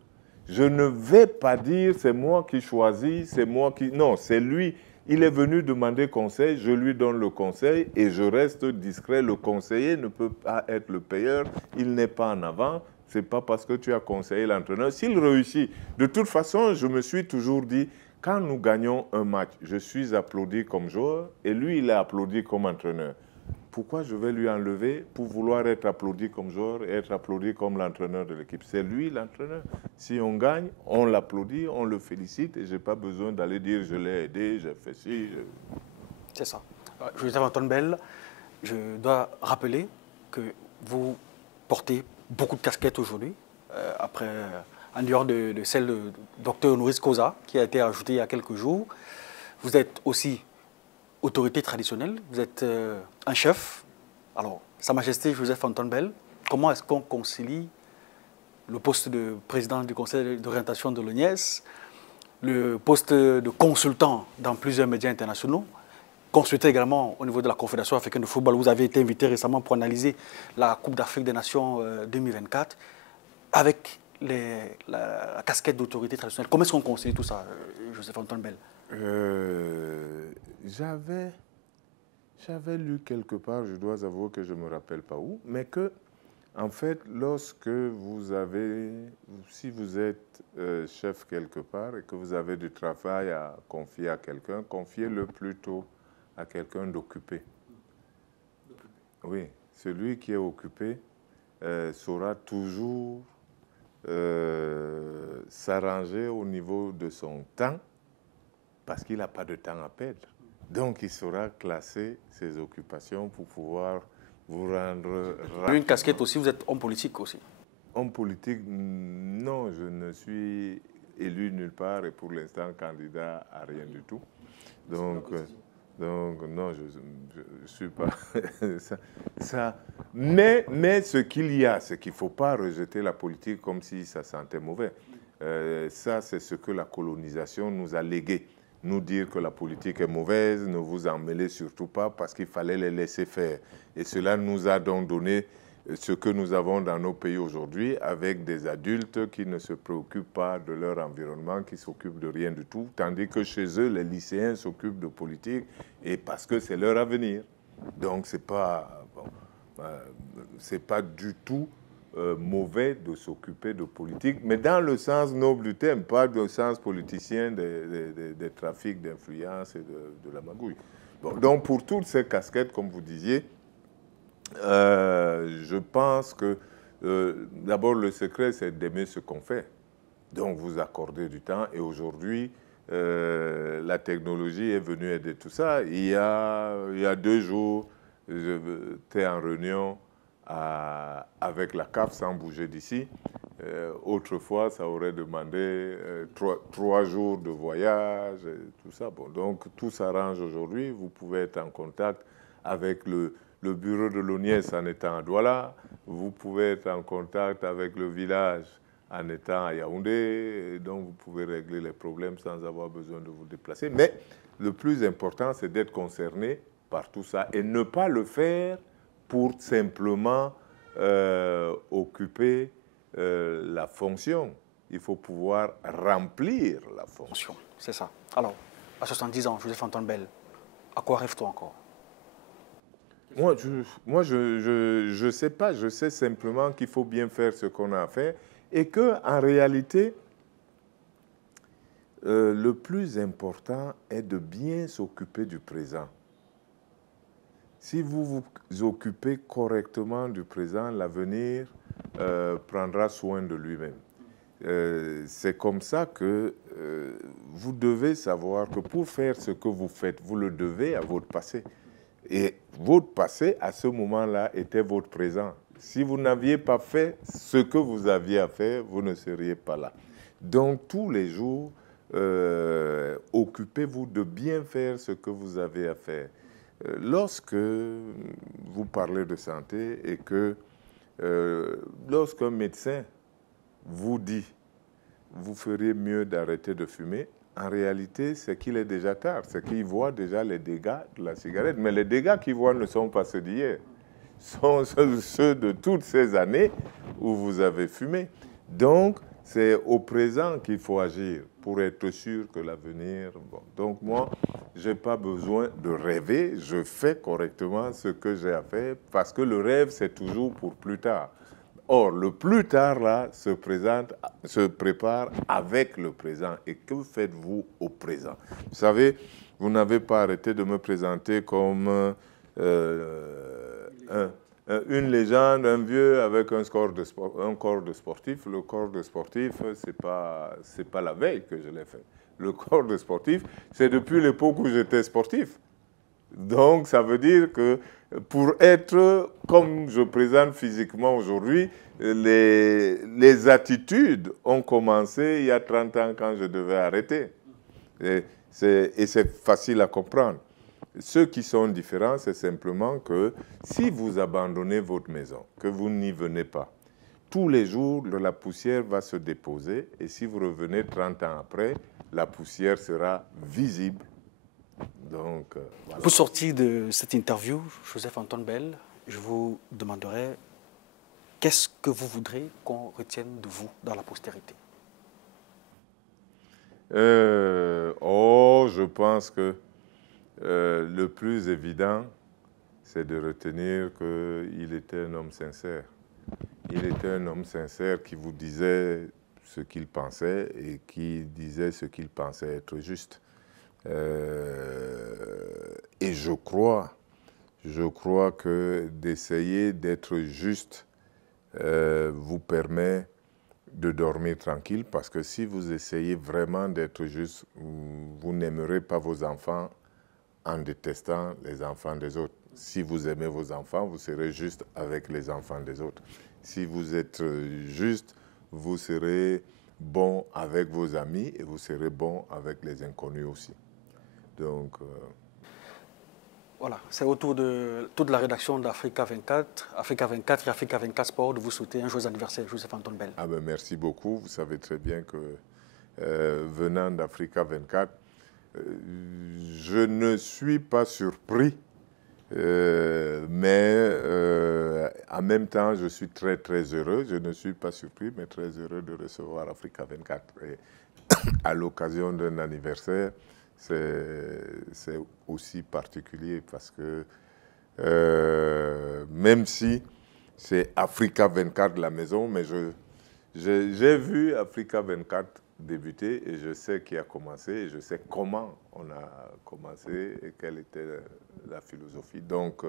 je ne vais pas dire « c'est moi qui choisis, c'est moi qui… » Non, c'est lui. Il est venu demander conseil, je lui donne le conseil et je reste discret. Le conseiller ne peut pas être le payeur, il n'est pas en avant. Ce n'est pas parce que tu as conseillé l'entraîneur. S'il réussit, de toute façon, je me suis toujours dit, quand nous gagnons un match, je suis applaudi comme joueur et lui, il est applaudi comme entraîneur. Pourquoi je vais lui enlever pour vouloir être applaudi comme joueur et être applaudi comme l'entraîneur de l'équipe? C'est lui l'entraîneur. Si on gagne, on l'applaudit, on le félicite et je n'ai pas besoin d'aller dire je l'ai aidé, j'ai fait ci. C'est ça. Joseph-Antoine Bell, je dois rappeler que vous portez beaucoup de casquettes aujourd'hui, en dehors de celle de Dr Honoris Causa, qui a été ajoutée il y a quelques jours. Vous êtes aussi autorité traditionnelle, vous êtes un chef. Alors, Sa Majesté Joseph-Antoine Bell, comment est-ce qu'on concilie le poste de président du conseil d'orientation de l'ONIES, le poste de consultant dans plusieurs médias internationaux, consulté également au niveau de la Confédération africaine de football. Vous avez été invité récemment pour analyser la Coupe d'Afrique des Nations 2024 avec la casquette d'autorité traditionnelle. Comment est-ce qu'on concilie tout ça, Joseph-Antoine Bell? J'avais lu quelque part, je dois avouer que je ne me rappelle pas où, mais que, en fait, lorsque si vous êtes chef quelque part et que vous avez du travail à confier à quelqu'un, confiez-le plutôt à quelqu'un d'occupé. Oui, celui qui est occupé saura toujours s'arranger au niveau de son temps parce qu'il n'a pas de temps à perdre. Donc, il saura classer ses occupations pour pouvoir vous rendre rapidement. Une casquette aussi, vous êtes homme politique aussi. Homme politique, non, je ne suis élu nulle part et pour l'instant candidat à rien du tout. Donc non, je ne suis pas ça. Mais ce qu'il y a, c'est qu'il ne faut pas rejeter la politique comme si ça sentait mauvais. Ça, c'est ce que la colonisation nous a légué. Nous dire que la politique est mauvaise, ne vous en mêlez surtout pas parce qu'il fallait les laisser faire. Et cela nous a donc donné ce que nous avons dans nos pays aujourd'hui avec des adultes qui ne se préoccupent pas de leur environnement, qui s'occupent de rien du tout, tandis que chez eux, les lycéens s'occupent de politique et parce que c'est leur avenir. Donc, ce n'est pas du tout mauvais de s'occuper de politique, mais dans le sens noble du terme, pas dans le sens politicien des trafics d'influence et de la magouille. Bon, donc, pour toutes ces casquettes, comme vous disiez, je pense que d'abord le secret c'est d'aimer ce qu'on fait. Donc vous accordez du temps et aujourd'hui la technologie est venue aider tout ça. Il y a 2 jours, j'étais en réunion avec la CAF sans bouger d'ici. Autrefois, ça aurait demandé 3 jours de voyage, et tout ça. Bon, donc tout s'arrange aujourd'hui. Vous pouvez être en contact avec le bureau de l'ONIES en étant à Douala, vous pouvez être en contact avec le village en étant à Yaoundé, et donc vous pouvez régler les problèmes sans avoir besoin de vous déplacer. Mais le plus important, c'est d'être concerné par tout ça et ne pas le faire pour simplement occuper la fonction. Il faut pouvoir remplir la fonction. C'est ça. Alors, à 70 ans, Joseph-Antoine Bell, à quoi rêves-tu encore? Moi, je sais pas. Je sais simplement qu'il faut bien faire ce qu'on a à faire et qu'en réalité, le plus important est de bien s'occuper du présent. Si vous vous occupez correctement du présent, l'avenir prendra soin de lui-même. c'est comme ça que vous devez savoir que pour faire ce que vous faites, vous le devez à votre passé. Et votre passé, à ce moment-là, était votre présent. Si vous n'aviez pas fait ce que vous aviez à faire, vous ne seriez pas là. Donc, tous les jours, occupez-vous de bien faire ce que vous avez à faire. Lorsque vous parlez de santé et que lorsqu'un médecin vous dit « vous feriez mieux d'arrêter de fumer », en réalité, c'est qu'il est déjà tard, c'est qu'il voit déjà les dégâts de la cigarette. Mais les dégâts qu'il voit ne sont pas ceux d'hier, sont ceux de toutes ces années où vous avez fumé. Donc, c'est au présent qu'il faut agir pour être sûr que l'avenir... Bon. Donc moi, je n'ai pas besoin de rêver, je fais correctement ce que j'ai à faire parce que le rêve, c'est toujours pour plus tard. Or, le plus tard, là, se prépare avec le présent. Et que faites-vous au présent? Vous savez, vous n'avez pas arrêté de me présenter comme une légende, un vieux avec un corps de sportif. Le corps de sportif, c'est pas la veille que je l'ai fait. Le corps de sportif, c'est depuis l'époque où j'étais sportif. Donc, ça veut dire que pour être comme je présente physiquement aujourd'hui, les attitudes ont commencé il y a 30 ans quand je devais arrêter. Et c'est facile à comprendre. Ceux qui sont différents, c'est simplement que si vous abandonnez votre maison, que vous n'y venez pas, tous les jours, la poussière va se déposer et si vous revenez 30 ans après, la poussière sera visible. Donc, voilà. Pour sortir de cette interview, Joseph-Antoine Bell, je vous demanderai qu'est-ce que vous voudrez qu'on retienne de vous dans la postérité? Je pense que le plus évident, c'est de retenir qu'il était un homme sincère. Il était un homme sincère qui vous disait ce qu'il pensait et qui disait ce qu'il pensait être juste. Et je crois que d'essayer d'être juste vous permet de dormir tranquille parce que si vous essayez vraiment d'être juste, vous n'aimerez pas vos enfants en détestant les enfants des autres. Si vous aimez vos enfants, vous serez juste avec les enfants des autres. Si vous êtes juste, vous serez bon avec vos amis et vous serez bon avec les inconnus aussi. Donc, voilà, c'est autour de toute la rédaction d'Africa 24, Africa 24 et Africa 24 Sport de vous souhaiter un joyeux anniversaire, Joseph-Antoine Bell. Ah ben merci beaucoup. Vous savez très bien que venant d'Africa 24, je ne suis pas surpris, mais en même temps, je suis très très heureux. Je ne suis pas surpris, mais très heureux de recevoir Africa 24. Et à l'occasion d'un anniversaire, c'est aussi particulier parce que même si c'est Africa 24 la maison, mais j'ai vu Africa 24 débuter et je sais qui a commencé et je sais comment on a commencé et quelle était la philosophie. Donc,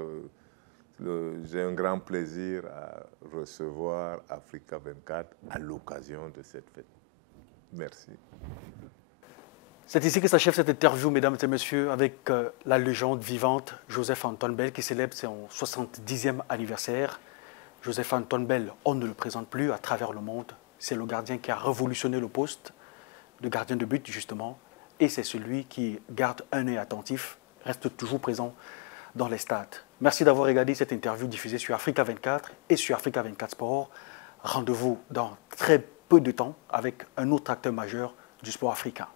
j'ai un grand plaisir à recevoir Africa 24 à l'occasion de cette fête. Merci. C'est ici que s'achève cette interview, mesdames et messieurs, avec la légende vivante Joseph-Antoine Bell qui célèbre son 70e anniversaire. Joseph-Antoine Bell, on ne le présente plus à travers le monde. C'est le gardien qui a révolutionné le poste de gardien de but, justement. Et c'est celui qui garde un œil attentif, reste toujours présent dans les stades. Merci d'avoir regardé cette interview diffusée sur Africa 24 et sur Africa 24 Sport. Rendez-vous dans très peu de temps avec un autre acteur majeur du sport africain.